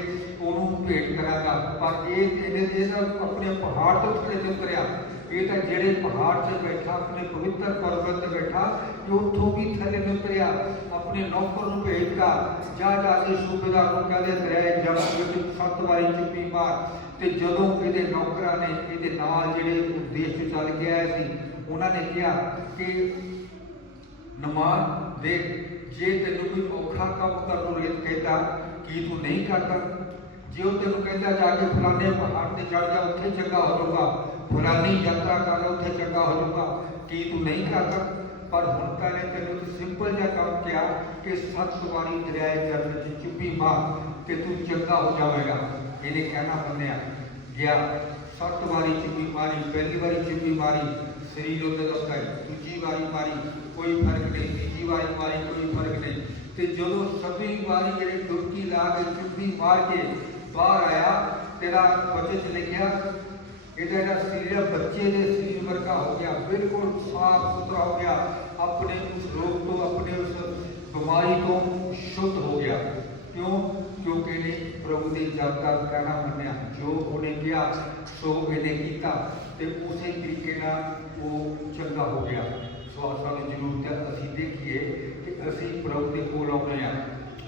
Speaker 1: ਉਹਨੂੰ ਭੇਟ ਕਰਾਂਗਾ। ਪਰ ਇਹ ਇਹਨੇ ਇਹਦਾ ਆਪਣੇ ਪਹਾੜ ਤੋਂ ਥੱਲੇ ਤੇ ਉਤਰਿਆ ਇਹ ਤਾਂ ਜਿਹੜੇ ਪਹਾੜ 'ਤੇ ਬੈਠਾ, ਆਪਣੇ ਪਵਿੱਤਰ ਪਰਬਤ ਤੇ ਬੈਠਾ ਕਿ ਉੱਥੋਂ ਵੀ ਥੱਲੇ ਨਹੀਂ ਉਤਰਿਆ ਆਪਣੇ ਨੌਕਰ ਨੂੰ ਭੇਜਦਾ ਜਾ ਜਾ ਕੇ ਸੂਬੇਦਾਰ ਨੂੰ ਕਹਿੰਦੇ ਦਰਿਆ ਜਮ ਵਿੱਚ ਸੱਤ ਵਾਰੀ ਚੁੱਪੀ ਮਾਰ। ਤੇ ਜਦੋਂ ਇਹਦੇ ਨੌਕਰਾਂ ਨੇ ਇਹਦੇ ਨਾਲ ਜਿਹੜੇ ਦੇਸ਼ 'ਚ ਚੱਲ ਕੇ ਆਏ ਸੀ ਉਹਨਾਂ ਨੇ ਕਿਹਾ ਕਿ ਨਮਾਜ਼ ਦੇ ਜੇ ਤੈਨੂੰ ਕੋਈ ਔਖਾ ਕੰਮ ਕਰਨ ਨੂੰ ਰੇਤ ਕਹਿੰਦਾ, ਕੀ ਤੂੰ ਨਹੀਂ ਕਰਦਾ? ਜੇ ਉਹ ਤੈਨੂੰ ਕਹਿੰਦਾ ਜਾ ਕੇ ਫਲਾਣੇ ਪਹਾੜ ਤੇ ਚੜ ਜਾ, ਉੱਥੇ ਚੰਗਾ ਹੋ ਜਾਊਗਾ। ਫਲਾਣੀ ਯਾਤਰਾ ਕਰ ਉੱਥੇ ਚੰਗਾ ਹੋ ਜਾਊਗਾ। ਕੀ ਤੂੰ ਨਹੀਂ ਕਰਦਾ? ਪਰ ਹੁਣ ਤਾਂ ਤੈਨੂੰ ਸਿੰਪਲ ਜਿਹਾ ਕੰਮ ਕਿਹਾ ਕਿ ਸੱਤ ਵਾਰੀ ਦਰਿਆ ਜਰਨ ਚ ਚੁੱਪੀ ਮਾਰ ਤੇ ਤੂੰ ਚੰਗਾ ਹੋ ਜਾਵੇਗਾ। ਇਹਨੇ ਕਹਿਣਾ ਮੰਨਿਆ। ਗਿਆ, ਸੱਤ ਵਾਰੀ ਚੁੱਪੀ ਮਾਰੀ, ਪਹਿਲੀ ਵਾਰੀ ਚੁੱਪੀ ਮਾਰੀ। ਸਰੀਰ ਉਹਦੇ ਦੱਸਦਾ ਦੂਜੀ ਵਾਰੀ ਮਾਰੀ, ਕੋਈ ਫ਼ਰਕ ਨਹੀਂ। ਤੀਜੀ ਵਾਰੀ ਮਾਰੀ, ਕੋਈ ਫ਼ਰਕ ਨਹੀਂ। ਤੇ ਜਦੋਂ ਸਭੀ ਵਾਰੀ ਜਿਹੜੀ ਡੁਬਕੀ ਲਾ ਕੇ ਚੁੱਪੀ ਮਾਰ ਕੇ ਬਾਹਰ ਆਇਆ, ਤੇਰਾ ਬੱਚੇ ਚ ਲਿਖਿਆ, ਇਹਦਾ ਜਿਹੜਾ ਸਰੀਰ ਬੱਚੇ ਦੇ ਸਰੀਰ ਵਰਗਾ ਹੋ ਗਿਆ, ਬਿਲਕੁਲ ਸਾਫ਼ ਸੁਥਰਾ ਹੋ ਗਿਆ। ਆਪਣੇ ਉਸ ਰੋਗ ਤੋਂ, ਆਪਣੇ ਉਸ ਬਿਮਾਰੀ ਤੋਂ ਸ਼ੁੱਧ ਹੋ ਗਿਆ। ਕਿਉਂ ਕਿਉਂਕਿ ਇਹਨੇ ਪ੍ਰਭੂ ਦੀ ਜਾਣਕਾਰ ਕਹਿਣਾ ਮੰਨਿਆ ਜੋ ਉਹਨੇ ਕਿਹਾ ਸੋ ਇਹਨੇ ਕੀਤਾ ਤੇ ਉਸੇ ਤਰੀਕੇ ਨਾਲ ਉਹ ਚੰਗਾ ਹੋ ਗਿਆ ਸੋ ਆਹ ਸਾਨੂੰ ਜ਼ਰੂਰਤ ਹੈ ਅਸੀਂ ਦੇਖੀਏ ਕਿ ਅਸੀਂ ਪ੍ਰਭੂ ਦੇ ਕੋਲ ਆਉਣੇ ਆ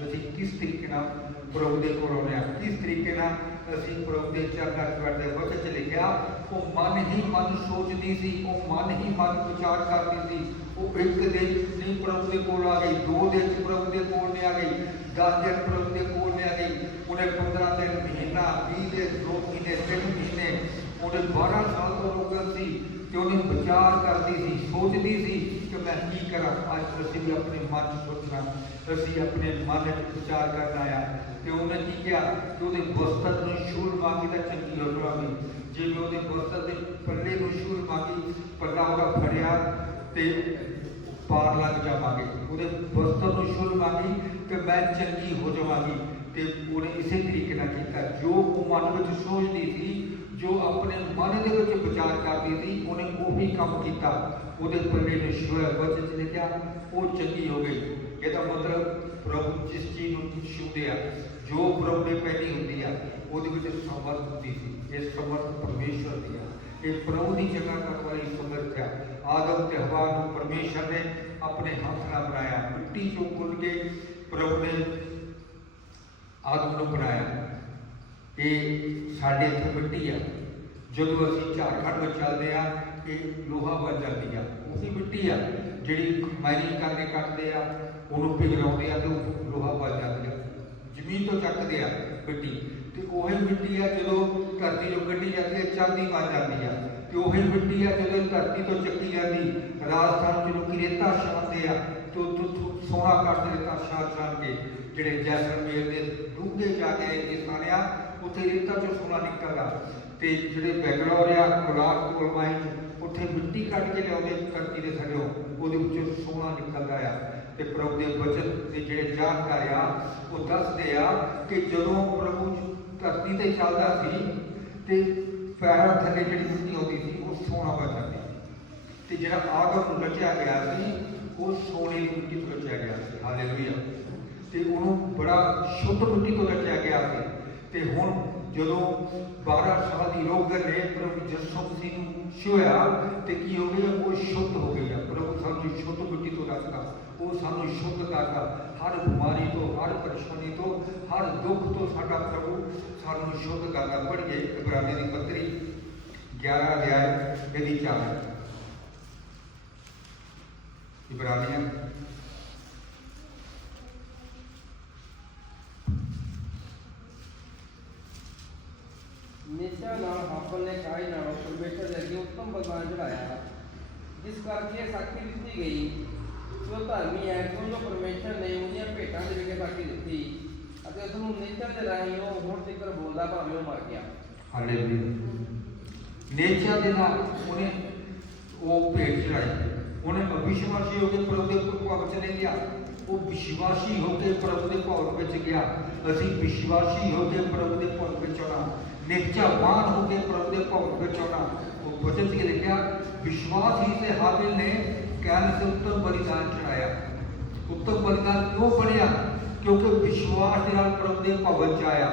Speaker 1: ਅਸੀਂ ਕਿਸ ਤਰੀਕੇ ਨਾਲ ਪ੍ਰਭੂ ਦੇ ਕੋਲ ਆਉਣੇ ਆ ਕਿਸ ਤਰੀਕੇ ਨਾਲ ਅਸੀਂ ਪ੍ਰਭੂ ਦੇ ਚਰਨਾਂ 'ਚ ਬੈਠਦੇ ਵਕਤ ਚ ਲਿਖਿਆ, ਉਹ ਮਨ ਹੀ ਮਨ ਸੋਚਦੀ ਸੀ, ਉਹ ਮਨ ਹੀ ਮਨ ਵਿਚਾਰ ਕਰਦੀ ਸੀ। ਉਹ ਇੱਕ ਦਿਨ ਨਹੀਂ ਪ੍ਰਭੂ ਦੇ ਕੋਲ ਆ ਗਈ, ਦੋ ਦਿਨ ਪ੍ਰਭੂ ਦੇ ਕੋਲ ਨਹੀਂ ਆ ਗਈ, ਦਸ ਦਿਨ ਪ੍ਰਭੂ ਦੇ ਕੋਲ ਨਹੀਂ ਆ ਗਈ, ਉਹਨੇ 15 ਦਿਨ ਮਹੀਨਾ 20 ਦਿਨ ਦੋ ਮਹੀਨੇ, ਤਿੰਨ ਮਹੀਨੇ, ਉਹਨੇ 12 ਸਾਲ ਤੋਂ ਰੋਗਨ ਸੀ। ਤੇ ਉਹਨੇ ਵਿਚਾਰ ਕਰਦੀ ਸੀ, ਸੋਚਦੀ ਸੀ ਕਿ ਮੈਂ ਕੀ ਕਰਾਂ? ਅੱਜ ਅਸੀਂ ਵੀ ਆਪਣੇ ਮਨ 'ਚ ਸੋਚਣਾ ਅਸੀਂ ਆਪਣੇ ਮਨ ਵਿੱਚ ਵਿਚਾਰ ਕਰਨਾ ਆ ਤੇ ਉਹਨੇ ਕੀ ਕਿਹਾ? ਕਿ ਉਹਦੇ ਵਸਤਰ ਨੂੰ ਸ਼ੂਲ ਮੰਗੀ ਤਾਂ ਚੰਗੀ ਹੋ ਜਾਵਾਂਗੀ। ਜਿਵੇਂ ਉਹਦੇ ਵਸਤਰ ਦੇ ਪੱਲੇ ਨੂੰ ਸ਼ੂਲ ਮੰਗੀ ਪੱਲਾ ਉਹਦਾ ਫੜਿਆ ਤੇ ਪਾਰ ਲੱਗ ਜਾਵਾਂਗੇ। ਉਹਦੇ ਵਸਤਰ ਨੂੰ ਛੁੱਲ ਲਵਾਂਗੀ ਕਿ ਮੈਂ ਚੰਗੀ ਹੋ ਜਾਵਾਂਗੀ। ਤੇ ਉਹਨੇ ਇਸੇ ਤਰੀਕੇ ਨਾਲ ਕੀਤਾ। ਜੋ ਉਹ ਮਨ ਵਿੱਚ ਸੋਚਦੀ ਸੀ ਦੇ ਵਿੱਚ ਵਿਚਾਰ ਕਰਦੀ ਸੀ, ਉਹਨੇ ਉਹੀ ਕੰਮ ਕੀਤਾ। ਉਹਦੇ ਪੱਲੇ ਵਚਨ ਚ ਲਿਖਿਆ, ਉਹ ਚੰਗੀ ਹੋ ਗਈ। ਇਹਦਾ ਮਤਲਬ ਪ੍ਰਭੂ ਜਿਸ ਚੀਜ਼ ਨੂੰ ਛੂਦੇ ਆ, ਜੋ ਪ੍ਰਭੂ ਦੇ ਪਹਿਲੀ ਹੁੰਦੀ ਆ, ਉਹਦੇ ਵਿੱਚ ਸਮਰਥ ਹੁੰਦੀ ਸੀ। ਇਹ ਸਮਰਥ ਪਰਮੇਸ਼ਵਰ ਦੀ ਆ। ਇਹ ਪ੍ਰਭੂ ਦੀ ਜਗ੍ਹਾ ਕਰਨ ਵਾਲੀ ਸਮਰਥ ਆ। ਆਦਮ ਤੇ ਹਵਾ ਨੂੰ ਪਰਮੇਸ਼ਰ ਨੇ ਆਪਣੇ ਹੱਥ ਨਾਲ ਬਣਾਇਆ। ਮਿੱਟੀ ਚੋਂ ਗੁੰਨ ਕੇ ਪ੍ਰਭੂ ਨੇ ਆਦਮ ਨੂੰ ਬਣਾਇਆ। ਇਹ ਸਾਡੇ ਇੱਥੇ ਮਿੱਟੀ ਆ। ਜਦੋਂ ਅਸੀਂ ਝਾਰਖੰਡ ਵਿੱਚ ਚੱਲਦੇ ਆ ਇਹ ਲੋਹਾ ਬਣ ਜਾਂਦੀ ਆ ਉਹੀ ਮਿੱਟੀ ਆ ਜਿਹੜੀ ਮਾਈਨਿੰਗ ਕਰਕੇ ਕੱਟਦੇ ਆ, ਉਹਨੂੰ ਪਿਘਲਾਉਂਦੇ ਆ ਤੇ ਉਹ ਲੋਹਾ ਬਣ ਜਾਂਦੀ ਆ। ਜ਼ਮੀਨ ਤੋਂ ਚੱਕਦੇ ਆ ਮਿੱਟੀ ਤੇ ਉਹੀ ਮਿੱਟੀ ਆ ਜਦੋਂ ਧਰਤੀ ਤੋਂ ਕੱਢੀ ਜਾਂਦੀ ਹੈ ਚਾਂਦੀ ਬਣ ਜਾਂਦੀ ਆ। ਤੇ ਉਹੀ ਮਿੱਟੀ ਆ ਜਦੋਂ ਧਰਤੀ ਤੋਂ ਚੱਕੀ ਜਾਂਦੀ, ਰਾਜਸਥਾਨ ਜਦੋਂ ਕਿਰੇਤਾ ਛਾਂਦੇ ਆ ਤੇ ਉੱਥੋਂ ਥੋ- ਸੋਨਾ ਕੱਢਦੇ ਰੇਤਾ ਛਾਂ ਛਾਂ ਕੇ ਜਿਹੜੇ ਜੈਸਲਮੇਰ ਦੇ ਡੂੰਘੇ ਜਾ ਕੇ ਰੇਤੇ ਸਾਣਿਆ ਉੱਥੇ ਰੇਤਾ ਚੋਂ ਸੋਨਾ ਨਿਕਲਦਾ। ਤੇ ਜਿਹੜੇ ਬੈਂਗਲੌਰ ਆ ਕੋਲਾਰ ਕੋਲ ਮਾਈਨ ਉੱਥੇ ਮਿੱਟੀ ਕੱਢ ਕੇ ਲਿਆਉਂਦੇ, ਧਰਤੀ ਦੇ ਥੱਲੇੋਂ ਉਹਦੇ ਵਿੱਚੋਂ ਸੋਨਾ ਨਿਕਲਦਾ ਆ। ਤੇ ਪ੍ਰਭੂ ਦੇ ਬਚਨ ਦੇ ਜਿਹੜੇ ਜਾਣਕਾਰ ਆ, ਉਹ ਦੱਸਦੇ ਆ ਕਿ ਜਦੋਂ ਪ੍ਰਭੂ ਧਰਤੀ ਤੇ ਚੱਲਦਾ ਸੀ ਤੇ ਪੈਰਾਂ ਥੱਲੇ ਜਿਹੜੀ ਮਿੱਟੀ ਆਉਂਦੀ ਸੀ, ਉਹ ਸੋਨਾ ਬਣ ਜਾਂਦੀ ਸੀ। ਤੇ ਜਿਹੜਾ ਆਦਮ ਨੂੰ ਰਚਿਆ ਗਿਆ ਸੀ, ਉਹ ਸੋਨੇ ਦੀ ਮਿੱਟੀ ਤੋਂ ਰਚਿਆ ਗਿਆ ਸੀ। ਹਾਲੇਲੂਇਆ। ਤੇ ਉਹਨੂੰ ਬੜਾ ਸ਼ੁੱਧ ਮਿੱਟੀ ਤੋਂ ਰਚਿਆ ਗਿਆ ਸੀ। ਤੇ ਹੁਣ ਜਦੋਂ 12 ਸਾਲ ਦੀ ਰੋਗਨ ਨੇ ਪ੍ਰਭੂ ਯਿਸੂ ਮਸੀਹ ਨੂੰ ਛੂਇਆ ਤੇ ਕੀ ਹੋ ਗਿਆ? ਉਹ ਸ਼ੁੱਧ ਹੋ ਗਿਆ ਪ੍ਰਭੂ ਸਾਨੂੰ ਸ਼ੁੱਧ ਮਿੱਟੀ ਤੋਂ ਰਚਦਾ ਉਹ ਸਾਨੂੰ ਸ਼ੁੱਧ ਕਰਦਾ। ਹਰ ਬਿਮਾਰੀ ਤੋਂ, ਹਰ ਪਰੇਸ਼ਾਨੀ ਤੋਂ, ਹਰ ਦੁੱਖ ਤੋਂ ਸਾਡਾ ਪ੍ਰਭੂ ਸਾਨੂੰ ਸ਼ੁੱਧ ਕਰਦਾ। ਪੜ੍ਹੀਏ ਇਬਰਾਨੀ ਦੀ ਪੱਤਰੀ 11 ਅਧਿਆਇ, ਇਹਦੀ 4 ਇਬਰਾਨੀਆਂ
Speaker 2: ਨਿਸ਼ਚਾ ਨਾਲ ਹਾਪਨ ਨੇ ਕਾਈ ਨਾਲ ਪਰਮੇਸ਼ਰ ਦੇ ਅੱਗੇ ਉੱਤਮ ਬਲਿਦਾਨ ਚੜਾਇਆ ਜਿਸ ਕਰਕੇ ਸਾਖੀ ਦਿੱਤੀ ਗਈ। ਕਿ ਉਹ ਧਰਮੀ ਹੈ ਕਿਉਂ ਪਰਮੇਸ਼ਰ ਨੇ ਉਹਦੀਆਂ ਭੇਟਾਂ ਦੇ ਵਿੱਚ ਸਾਖੀ ਦਿੱਤੀ ਅਤੇ ਉਸ ਨੂੰ ਨਿਸ਼ਚਾ ਦੇ ਰਾਹੀਂ ਉਹ ਹੁਣ ਤੱਕ ਬੋਲਦਾ ਭਾਵੇਂ ਉਹ ਮਰ ਗਿਆ।
Speaker 1: ਹਾਲੇਲੂਇਆ ਨੇਚਰ ਦੇ ਨਾਲ ਉਹਨੇ ਉਹ ਭੇਟ ਚੜਾਈ ਉਹਨੇ ਅਵਿਸ਼ਵਾਸੀ ਹੋ ਕੇ ਪ੍ਰਭੂ ਦੇ ਭਵਨ ਚ ਨਹੀਂ ਗਿਆ। ਉਹ ਵਿਸ਼ਵਾਸੀ ਹੋ ਕੇ ਪ੍ਰਭੂ ਦੇ ਭਵਨ ਵਿੱਚ ਗਿਆ। ਅਸੀਂ ਵਿਸ਼ਵਾਸੀ ਹੋ ਕੇ ਪ੍ਰਭੂ ਦੇ ਭਵਨ ਵਿੱਚ ਆਉਣਾ ਨਿਸ਼ਚਾਵਾਨ ਹੋ ਕੇ ਪ੍ਰਭੂ ਦੇ ਭਵਨ ਵਿੱਚ ਆਉਣਾ ਉਹ ਵਚਨ ਚ ਲਿਖਿਆ ਵਿਸ਼ਵਾਸ ਹੀ ਤੇ ਹਾਬਿਲ ਨੇ ਕੈਨ ਸੇ ਉੱਤਮ ਬਲੀਦਾਨ ਚੜਾਇਆ ਉੱਤਮ ਬਲੀਦਾਨ ਕਿਉਂ ਬਣਿਆ ਕਿਉਂਕਿ ਵਿਸ਼ਵਾਸ ਦੇ ਨਾਲ ਪ੍ਰਭੂ ਦੇ ਭਵਨ ਚ ਆਇਆ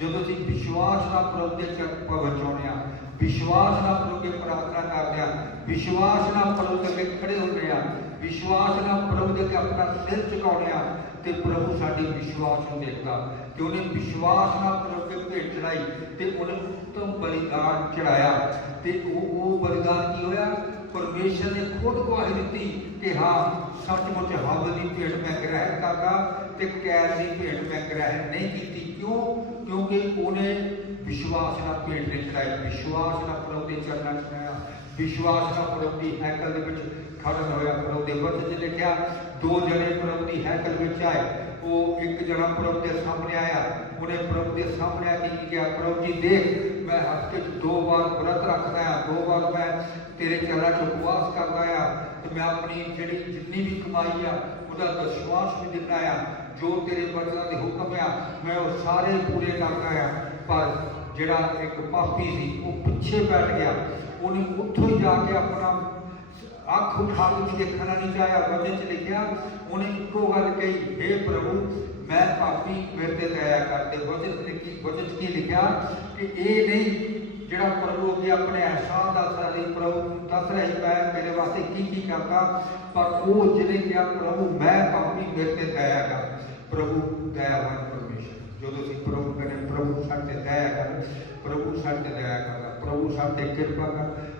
Speaker 1: ਜਦੋਂ ਅਸੀਂ ਵਿਸ਼ਵਾਸ ਨਾਲ ਪ੍ਰਭੂ ਦੇ ਚ ਭਵਨ ਚ ਆਉਂਦੇ ਹਾਂ ਵਿਸ਼ਵਾਸ ਨਾਲ ਪ੍ਰਭੂ ਦੀ ਪ੍ਰਾਰਥਨਾ ਕਰਦੇ ਹਾਂ ਵਿਸ਼ਵਾਸ ਨਾਲ ਪ੍ਰਭੂ ਦੇ ਅੱਗੇ ਖੜੇ ਹੁੰਦੇ ਹਾਂ ਵਿਸ਼ਵਾਸ ਨਾਲ ਪ੍ਰਭੂ ਦੇ ਅੱਗੇ ਆਪਣਾ ਸਿਰ ਝੁਕਾਉਂਦੇ ਹਾਂ ਤੇ ਪ੍ਰਭੂ ਸਾਡੇ ਵਿਸ਼ਵਾਸ ਨੂੰ ਦੇਖਦਾ। ਕਿ ਉਹਨੇ ਵਿਸ਼ਵਾਸ ਨਾਲ ਪ੍ਰਭੂ ਦੇ ਭੇਟ ਚੜਾਈ ਤੇ ਉਹਨੇ ਉੱਤਮ ਬਲੀਦਾਨ ਚੜਾਇਆ। ਤੇ ਉਹ ਉਹ ਬਲੀਦਾਨ ਕੀ ਹੋਇਆ? ਪਰਮੇਸ਼ਰ ਨੇ ਖੁਦ ਗਵਾਹੀ ਦਿੱਤੀ ਕਿ ਹਾਂ, ਸੱਚਮੁੱਚ ਹਵ ਦੀ ਭੇਟ ਮੈਂ ਗ੍ਰਹਿਣ ਕਰਦਾ ਤੇ ਕੈਦ ਦੀ ਭੇਟ ਮੈਂ ਗ੍ਰਹਿਣ ਨਹੀਂ ਕੀਤੀ। ਕਿਉਂ? ਕਿਉਂਕਿ ਉਹਨੇ ਵਿਸ਼ਵਾਸ ਨਾਲ ਭੇਟ ਨਹੀਂ ਚੜਾਈ। ਵਿਸ਼ਵਾਸ ਨਾਲ ਪ੍ਰਭੂ ਦੇ ਚਰਨਾਂ 'ਚ ਆਇਆ ਵਿਸ਼ਵਾਸ ਨਾਲ ਪ੍ਰਭੂ ਦੀ ਹੈਕਲ ਦੇ ਵਿੱਚ ਖੜਨ ਹੋਇਆ। ਪ੍ਰਭੂ ਦੇ ਵਚਨ 'ਚ ਲਿਖਿਆ ਦੋ ਜਣੇ ਪ੍ਰਭੂ ਦੀ ਹੈਕਲ ਵਿੱਚ ਆਏ। ਉਹ ਇੱਕ ਜਣਾ ਪ੍ਰਭੂ ਦੇ ਸਾਹਮਣੇ ਆਇਆ। ਉਹਨੇ ਪ੍ਰਭੂ ਦੇ ਸਾਹਮਣੇ ਆ ਕੇ ਕਿਹਾ, ਪ੍ਰਭੂ ਜੀ, ਦੇਖ, ਮੈਂ ਹਫ਼ਤੇ 'ਚ ਦੋ ਵਾਰ ਵਰਤ ਰੱਖਦਾ ਆ। ਦੋ ਵਾਰ ਮੈਂ ਤੇਰੇ ਚਰਨਾਂ 'ਚ ਉਪਵਾਸ ਕਰਦਾ ਆ ਤੇ ਮੈਂ ਆਪਣੀ ਜਿਹੜੀ ਜਿੰਨੀ ਵੀ ਕਮਾਈ ਆ, ਉਹਦਾ ਵਿਸ਼ਵਾਸ ਵੀ ਦਿੰਦਾ ਆ। ਜੋ ਤੇਰੇ ਬਚਨਾਂ ਦੇ ਹੁਕਮ ਆ, ਮੈਂ ਉਹ ਸਾਰੇ ਪੂਰੇ ਕਰਦਾ ਆ। ਪਰ ਜਿਹੜਾ ਇੱਕ ਪਾਪੀ ਸੀ, ਉਹ ਪਿੱਛੇ ਬੈਠ ਗਿਆ। ਉਹਨੇ ਉੱਥੋਂ ਹੀ ਜਾ ਕੇ ਆਪਣਾ ਅੱਖ ਉਠਾ ਕੇ ਦੇਖਣਾ ਨਹੀਂ ਚਾਹਿਆ ਵਚਨ ਚ ਲਿਖਿਆ ਉਹਨੇ ਇੱਕੋ ਗੱਲ ਕਹੀ हे ਪ੍ਰਭੂ ਮੈਂ ਪਾਪੀ ਮੇਰੇ ਤੇ ਦਇਆ ਕਰ ਤੇ ਵਚਨ ਚ ਲਿਖੀ ਵਚਨ ਚ ਕੀ ਲਿਖਿਆ ਕਿ ਇਹ ਨਹੀਂ ਜਿਹੜਾ ਪ੍ਰਭੂ ਅੱਗੇ ਆਪਣੇ ਅਹਿਸਾਨ ਦੱਸ ਰਿਹਾ ਸੀ ਪ੍ਰਭੂ ਨੂੰ ਦੱਸ ਰਿਹਾ ਸੀ ਮੈਂ ਮੇਰੇ ਵਾਸਤੇ ਕੀ ਕੀ ਕਰਦਾ ਪਰ ਉਹ ਜਿਹਨੇ ਕਿਹਾ ਪ੍ਰਭੂ ਮੈਂ ਪਾਪੀ ਮੇਰੇ ਤੇ ਦਇਆ ਕਰ ਪ੍ਰਭੂ ਦਇਆਵਾਨ ਪਰਮੇਸ਼ਰ ਜਦੋਂ ਅਸੀਂ ਪ੍ਰਭੂ ਕਰੇ ਪ੍ਰਭੂ ਸਾਡੇ ਤੇ ਦਇਆ ਕਰ ਪ੍ਰਭੂ ਸਾਡੇ ਤੇ ਦਇਆ ਕਰਦਾ ਪ੍ਰਭੂ ਸਾਡੇ ਤੇ ਕਿਰਪਾ ਕਰ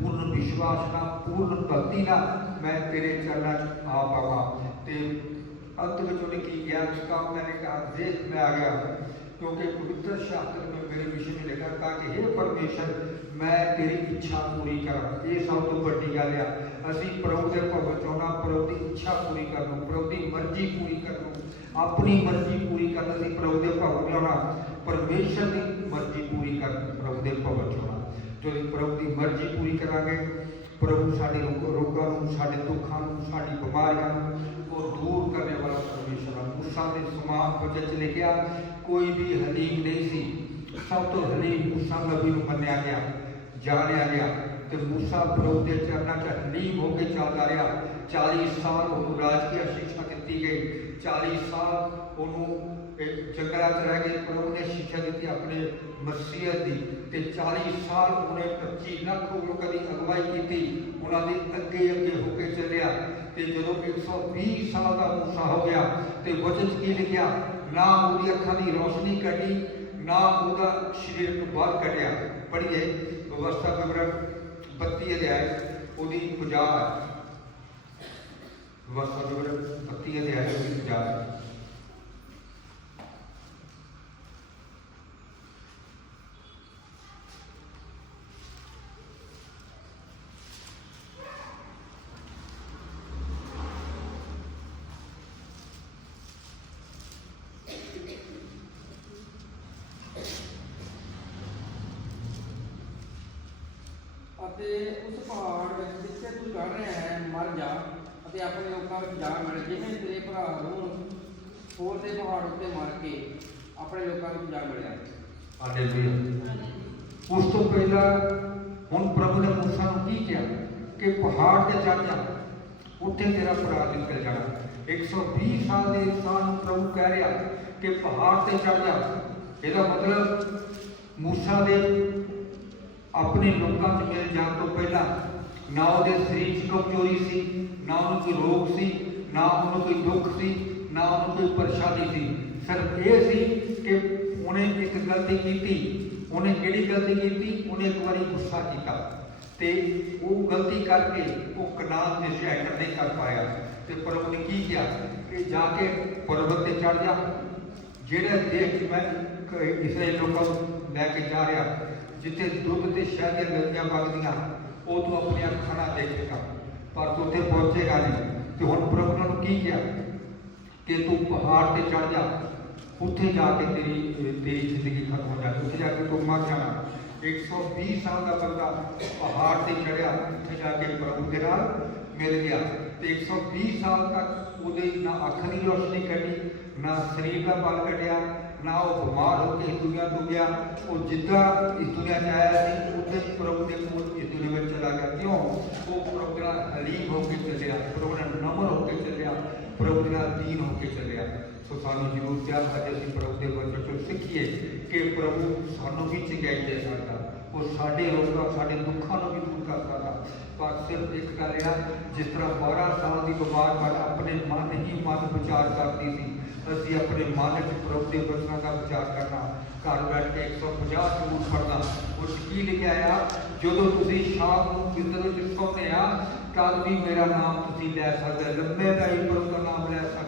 Speaker 1: ਪੂਰਨ ਵਿਸ਼ਵਾਸ ਨਾਲ ਪੂਰਨ ਭਗਤੀ ਨਾਲ ਮੈਂ ਤੇਰੇ ਚਰਨਾਂ 'ਚ ਆ ਪਾਵਾਂ ਤੇ ਅੰਤ ਵਿੱਚ ਉਹਨੇ ਕੀ ਕਿਹਾ ਕੰਮ ਮੈਨੇ ਕਹਾ ਦੇਖ ਮੈਂ ਆ ਗਿਆ کیونکہ پوتر شاستر میں میرے وشے میں لکھا تھا کہ ہے پرمیشر میں تیری اچھا پوری کرا یہ سب تو ویڈی گل ہے۔ اسی پرو کے بھگت آنا پرو کی اچھا پوری کر لوں پرو کی مرضی پوری کر لوں اپنی مرضی پوری کرنا اسی پرو کے بھگت آنا پرمیشر کی مرضی پوری کر پرو کے ਚਾਹੁੰਦਾ ਪ੍ਰਭੂ ਦੀ ਮਰਜ਼ੀ ਪੂਰੀ ਕਰਾਂਗੇ, ਪ੍ਰਭੂ ਸਾਡੇ ਰੋਗਾਂ ਨੂੰ, ਸਾਡੇ ਦੁੱਖਾਂ ਨੂੰ, ਸਾਡੀ ਬਿਮਾਰੀਆਂ ਨੂੰ ਉਹ ਦੂਰ ਕਰਨ ਵਾਲਾ ਪਰਮੇਸ਼ਰ ਆ। ਮੂਸਾ ਦੇ ਸਮਾਨ ਵਜਨ ਚ ਲਿਖਿਆ, ਕੋਈ ਵੀ ਹਲੀਮ ਨਹੀਂ ਸੀ। ਸਭ ਤੋਂ ਹਲੀਮ ਮੂਸਾ ਨਬੀ ਨੂੰ ਮੰਨਿਆ ਗਿਆ, ਜਾਣਿਆ ਗਿਆ ਤੇ ਮੂਸਾ ਪ੍ਰਭੂ ਦੇ ਚਰਨਾਂ 'ਚ ਹਲੀਮ ਹੋ ਕੇ ਚੱਲਦਾ ਰਿਹਾ। 40 ਸਾਲ ਉਹਨੂੰ ਰਾਜਕੀय ਸਿੱਖਿਆ ਦਿੱਤੀ ਗਈ। 40 ਸਾਲ ਉਹਨੂੰ ਜੰਗਲਾਂ 'ਚ ਰਹਿ ਕੇ ਪ੍ਰਭੂ ਸਿੱਖਿਆ ਦਿੱਤੀ ਆਪਣੇ ਮਸੀਹਤ ਦੀ ਤੇ 40 ਸਾਲ ਉਹਨੇ 25 ਲੱਖ ਲੋਕਾਂ ਦੀ ਅਗਵਾਈ ਕੀਤੀ, ਉਹਨਾਂ ਦੇ ਅੱਗੇ ਅੱਗੇ ਹੋ ਕੇ ਚੱਲਿਆ। ਤੇ ਜਦੋਂ 120 ਸਾਲ ਦਾ ਮੂਸਾ ਹੋ ਗਿਆ ਤੇ ਵਚਨ ਕੀ ਲਿਖਿਆ? ਨਾ ਉਹਦੀ ਅੱਖਾਂ ਦੀ ਰੋਸ਼ਨੀ ਕੱਢੀ, ਨਾ ਉਹਦਾ ਸਰੀਰ ਤੋਂ ਬਾਹਰ ਕੱਢਿਆ। ਪੜ੍ਹੀਏ ਵਿਵਸਥਾ ਵਿਵਰਣ 32 ਅਧਿਆਇ, ਉਹਦੀ 50 ਵਿਵਸਥਾ ਵਿਵਰਣ 32 ਅਧਿਆਇ, ਉਹਦੀ 50
Speaker 2: ਅਤੇ ਉਸ ਪਹਾੜ ਵਿੱਚ ਜਿੱਥੇ ਤੂੰ ਚੜ ਰਿਹਾ ਹੈ ਮਰ ਜਾ ਅਤੇ ਆਪਣੇ ਲੋਕਾਂ ਵਿੱਚ ਜਾ ਮਿਲ ਜਿਵੇਂ ਤੇਰੇ ਭਰਾ ਨੂੰ ਹੋਰ ਦੇ ਪਹਾੜ ਉੱਤੇ ਮਰ ਕੇ ਆਪਣੇ ਲੋਕਾਂ ਵਿੱਚ ਜਾ ਮਿਲਿਆ
Speaker 1: ਹਾਲੇਲੂਇਆ। ਉਸ ਤੋਂ ਪਹਿਲਾਂ ਹੁਣ ਪ੍ਰਭੂ ਨੇ ਮੂਸਾ ਨੂੰ ਕੀ ਕਿਹਾ? ਕਿ ਪਹਾੜ ਤੇ ਚੜ ਜਾ ਉੱਥੇ ਤੇਰਾ ਭਰਾ ਨਿਕਲ ਜਾਣਾ। 120 ਸਾਲ ਦੇ ਇਨਸਾਨ ਨੂੰ ਪ੍ਰਭੂ ਕਹਿ ਰਿਹਾ ਕਿ ਪਹਾੜ ਤੇ ਚੜ ਜਾ। ਇਹਦਾ ਮਤਲਬ ਮੂਸਾ ਦੇ ਆਪਣੇ ਲੋਕਾਂ 'ਚ ਮਿਲ ਜਾਣ ਤੋਂ ਪਹਿਲਾਂ ਨਾ ਉਹਦੇ ਸਰੀਰ 'ਚ ਕਮਜ਼ੋਰੀ ਸੀ, ਨਾ ਉਹਨੂੰ ਕੋਈ ਰੋਗ ਸੀ, ਨਾ ਉਹਨੂੰ ਕੋਈ ਦੁੱਖ ਸੀ, ਨਾ ਉਹਨੂੰ ਕੋਈ ਪਰੇਸ਼ਾਨੀ ਸੀ। ਸਿਰਫ ਇਹ ਸੀ ਕਿ ਉਹਨੇ ਇੱਕ ਗਲਤੀ ਕੀਤੀ, ਉਹਨੇ ਕਿਹੜੀ ਗਲਤੀ ਕੀਤੀ? ਉਹਨੇ ਇੱਕ ਵਾਰੀ ਗੁੱਸਾ ਕੀਤਾ ਤੇ ਉਹ ਗਲਤੀ ਕਰਕੇ ਉਹ ਕਨਾਨ ਦੇ ਸ਼ਹਿਰ ਨਹੀਂ ਕਰ ਪਾਇਆ। ਤੇ ਪ੍ਰਭੂ ਨੇ ਕੀ ਕਿਹਾ? ਕਿ ਜਾ ਕੇ ਪਰਬਤ ਤੇ ਚੜ ਜਾ। ਜਿਹੜਾ ਦੇਖ ਮੈਂ ਇਸਰਾਏਲ ਲੋਕਾਂ ਨੂੰ ਲੈ ਕੇ ਜਾ ਰਿਹਾ ਜਿੱਥੇ ਦੁੱਧ ਤੇ ਸ਼ਹਿਦ ਦੀਆਂ ਨਦੀਆਂ ਵਗਦੀਆਂ ਉਹ ਤੂੰ ਆਪਣੀਆਂ ਅੱਖਾਂ ਨਾਲ ਦੇਖੇਗਾ ਪਰ ਤੂੰ ਉੱਥੇ ਪਹੁੰਚੇਗਾ ਨਹੀਂ। ਤੇ ਹੁਣ ਪ੍ਰਭੂ ਨੇ ਕੀ ਕਿਹਾ? ਕਿ ਤੂੰ ਪਹਾੜ ਤੇ ਚੜ ਜਾ। ਉੱਥੇ ਜਾ ਕੇ ਤੇਰੀ ਤੇਰੀ ਜ਼ਿੰਦਗੀ ਖਤਮ ਹੋ ਜਾਣੀ ਉੱਥੇ ਜਾ ਕੇ ਤੂੰ ਮਰ ਜਾਣਾ। 120 ਸਾਲ ਦਾ ਬੰਦਾ ਪਹਾੜ ਤੇ ਚੜਿਆ ਉੱਥੇ ਜਾ ਕੇ ਪ੍ਰਭੂ ਦੇ ਨਾਲ ਮਿਲ ਗਿਆ। ਤੇ 120 ਸਾਲ ਤੱਕ ਉਹਦੇ ਨਾ ਅੱਖ ਦੀ ਰੋਸ਼ਨੀ ਕੱਢੀ, ਨਾ ਸਰੀਰ ਦਾ ਬਲ ਕੱਢਿਆ ਨਾ ਉਹ ਬਿਮਾਰ ਹੋ ਕੇ ਇਸ ਦੁਨੀਆ ਤੋਂ ਗਿਆ ਉਹ ਜਿੱਦਾਂ ਇਸ ਦੁਨੀਆ 'ਚ ਆਇਆ ਸੀ, ਉੱਥੇ ਹੀ ਪ੍ਰਭੂ ਦੇ ਕੋਲ ਇਸ ਦੁਨੀਆ ਵਿੱਚ ਚਲਾ ਗਿਆ। ਕਿਉਂ? ਉਹ ਪ੍ਰਭੂ ਦਾ ਹਲੀਮ ਹੋ ਕੇ ਚੱਲਿਆ। ਪ੍ਰਭੂ ਨਾਲ ਨਮਰ ਹੋ ਕੇ ਚੱਲਿਆ। ਪ੍ਰਭੂ ਦੇ ਨਾਲ ਦੀਨ ਹੋ ਕੇ ਚੱਲਿਆ। ਸੋ ਸਾਨੂੰ ਜ਼ਰੂਰ ਚਾਹ ਹੈ ਕਿ ਅਸੀਂ ਪ੍ਰਭੂ ਦੇ ਵਚਨ ਤੋਂ ਸਿੱਖੀਏ ਕਿ ਪ੍ਰਭੂ ਸਾਨੂੰ ਵੀ ਚੰਗਾਈ ਦੇ ਸਕਦਾ। ਉਹ ਸਾਡੇ ਰੋਗਾਂ, ਸਾਡੇ ਦੁੱਖਾਂ ਨੂੰ ਵੀ ਦੂਰ ਕਰ ਸਕਦਾ। ਪਰ ਸਿਰਫ ਇੱਕ ਗੱਲ ਆ, ਜਿਸ ਤਰ੍ਹਾਂ 12 ਸਾਲ ਦੀ ਬਿਮਾਰ ਪਰ ਆਪਣੇ ਮਨ ਹੀ ਮਨ ਵਿਚਾਰ ਕਰਦੀ ਸੀ ਅਸੀਂ ਆਪਣੇ ਮਾਲਕ ਵਿੱਚ ਦੇ ਵਚਨਾਂ ਦਾ ਵਿਚਾਰ ਕਰਨਾ, ਘਰ ਬੈਠ ਕੇ 150 ਸੂਰ ਪੜਨਾ ਉਹ 'ਚ ਕੀ ਲਿਖਿਆ ਆ ਜਦੋਂ ਤੁਸੀਂ ਸ਼ਾਮ ਨੂੰ ਬਿੰਦਰ ਵਿੱਚ ਸੌਂਦੇ ਆ, ਤਦ ਵੀ ਮੇਰਾ ਨਾਮ ਤੁਸੀਂ ਲੈ ਸਕਦੇ ਹੋ। ਲੰਮੇ ਦਾ ਹੀ ਦਾ ਨਾਮ ਲੈ ਸਕਦੇ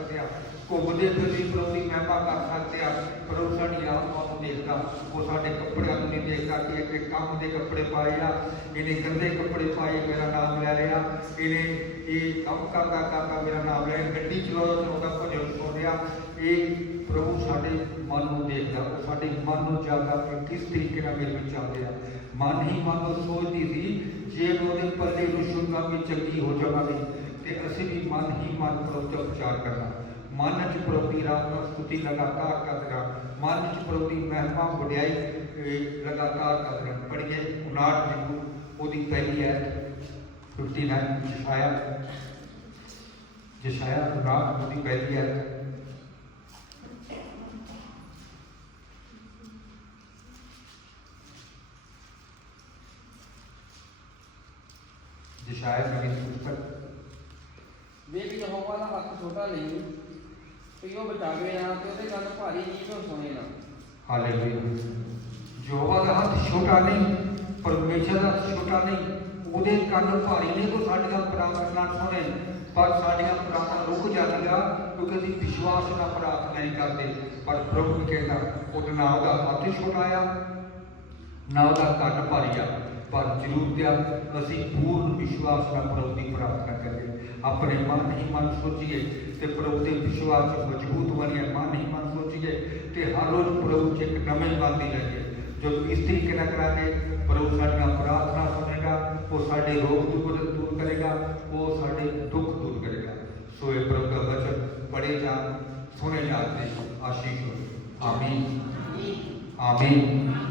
Speaker 1: ਘੁੰਮਦੇ ਫਿਰਦੇ ਪ੍ਰਭੂ ਮਹਿਮਾ ਕਰ ਸਕਦੇ ਆ ਪ੍ਰਭੂ ਸਾਡੀ ਆਤਮਾ ਨੂੰ ਦੇਖਦਾ, ਉਹ ਸਾਡੇ ਕੱਪੜਿਆਂ ਨੂੰ ਨਹੀਂ ਦੇਖਦਾ, ਕਿ ਇਹ ਕੰਮ ਦੇ ਕੱਪੜੇ ਪਾਏ ਆ, ਇਹਨੇ ਗੰਦੇ ਕੱਪੜੇ ਪਾਏ, ਮੇਰਾ ਨਾਮ ਲੈ ਲਿਆ, ਇਹਨੇ ਇਹ ਕੰਮ ਕਰਦਾ ਕਰਦਾ ਮੇਰਾ ਨਾਮ ਲੈ ਗੱਡੀ ਚਲਾਉਂਦਾ ਚਲਾਉਂਦਾ ਭਜਨ ਸੁਣ ਇਹ ਪ੍ਰਭੂ ਸਾਡੇ ਮਨ ਨੂੰ ਦੇਖਦਾ, ਉਹ ਸਾਡੇ ਮਨ ਨੂੰ ਜਾਣਦਾ ਕਿ ਕਿਸ ਤਰੀਕੇ ਨਾਲ ਮੇਰੇ ਵਿੱਚ ਚੱਲਦੇ ਆ। ਮਨ ਹੀ ਮਨ ਨੂੰ ਸੋਚਦੀ ਸੀ, ਜੇ ਉਹਦੇ ਪੱਲੇ ਨੂੰ ਛੂੰਗਾ ਵੀ ਚੰਗੀ ਹੋ ਜਾਵਾਂਗੀ, ਤੇ ਅਸੀਂ ਵੀ ਮਨ ਹੀ ਮਨ ਪ੍ਰਭੂ ਦਾ ਵਿਚਾਰ ਕਰਨਾ। ਮਨ ਚ ਪ੍ਰਭੂ ਦੀ ਸਤੁਤੀ ਲਗਾਤਾਰ ਕਰਦਾ ਮਨ ਚ ਪ੍ਰਭੂ ਮਹਿਮਾ ਵਡਿਆਈ ਲਗਾਤਾਰ ਕਰਦਾ ਪੜ੍ਹੀਏ 59 ਜਿੰਦੂ ਉਹਦੀ ਪਹਿਲੀ ਹੈ। 59 ਜਸ਼ਾਇਆ। ਜਸ਼ਾਇਆ 59 ਉਹਦੀ ਪਹਿਲੀ ਹੈ। ਜਸ਼ਾਇਆ, ਨਵੀਂ ਪੁਸਤਕ।
Speaker 2: ਵੇਖ ਯਹੋਵਾ ਦਾ ਹੱਥ ਛੋਟਾ ਨਹੀਂ ਕਿ ਉਹ ਬਚਾਵੇ ਨਾ ਤੇ ਉਹਦੇ ਕੰਨ ਭਾਰੀ ਨਹੀਂ ਕਿ ਉਹ ਨਾ
Speaker 1: ਹਾਲੇਲੂਇਆ। ਯਹੋਵਾ ਦਾ ਹੱਥ ਛੋਟਾ ਨਹੀਂ, ਪਰਮੇਸ਼ਰ ਦਾ ਹੱਥ ਛੋਟਾ ਨਹੀਂ, ਉਹਦੇ ਕੰਨ ਭਾਰੀ ਨੇ ਕੋ ਸਾਡੀਆਂ ਪ੍ਰਾਰਥਨਾ ਸੁਣੇ, ਪਰ ਸਾਡੀਆਂ ਪ੍ਰਾਰਥਨਾ ਰੁਕ ਜਾਂਦੀਆਂ, ਕਿਉਂਕਿ ਅਸੀਂ ਵਿਸ਼ਵਾਸ ਨਾਲ ਪ੍ਰਾਰਥਨਾ ਨਹੀਂ ਕਰਦੇ। ਪਰ ਪ੍ਰਭੂ ਕਹਿੰਦਾ ਉਹ ਨਾ ਉਹਦਾ ਹੱਥ ਛੋਟਾਇਆ ਨਾ ਉਹਦਾ ਕੰਨ ਭਾਰੀਆ ਪਰ ਜ਼ਰੂਰ ਤੇ ਅਸੀਂ ਪੂਰਨ ਵਿਸ਼ਵਾਸ ਨਾਲ ਪ੍ਰਭੂ ਦੀ ਪ੍ਰਾਰਥਨਾ ਕਰੀਏ। ਆਪਣੇ ਮਨ ਹੀ ਮਨ ਸੋਚੀਏ ਤੇ ਪ੍ਰਭੂ ਦੇ ਵਿਸ਼ਵਾਸ 'ਚ ਮਜ਼ਬੂਤ ਬਣੀਏ ਮਨ ਹੀ ਮਨ ਸੋਚੀਏ ਤੇ ਹਰ ਰੋਜ਼ ਪ੍ਰਭੂ 'ਚ ਇੱਕ ਨਵੇਂ ਮਨ ਦੀ ਲੱਗੇ ਜਦੋਂ ਇਸ ਤਰੀਕੇ ਨਾਲ ਕਰਾਂਗੇ ਪ੍ਰਭੂ ਸਾਡੀਆਂ ਪ੍ਰਾਰਥਨਾ ਸੁਣੇਗਾ ਉਹ ਸਾਡੇ ਰੋਗ ਦੂਰ ਦੂਰ ਕਰੇਗਾ ਉਹ ਸਾਡੇ ਦੁੱਖ ਦੂਰ ਕਰੇਗਾ ਸੋ ਇਹ ਪ੍ਰਭੂ ਦਾ ਵਚਨ ਪੜੇ ਜਾਣ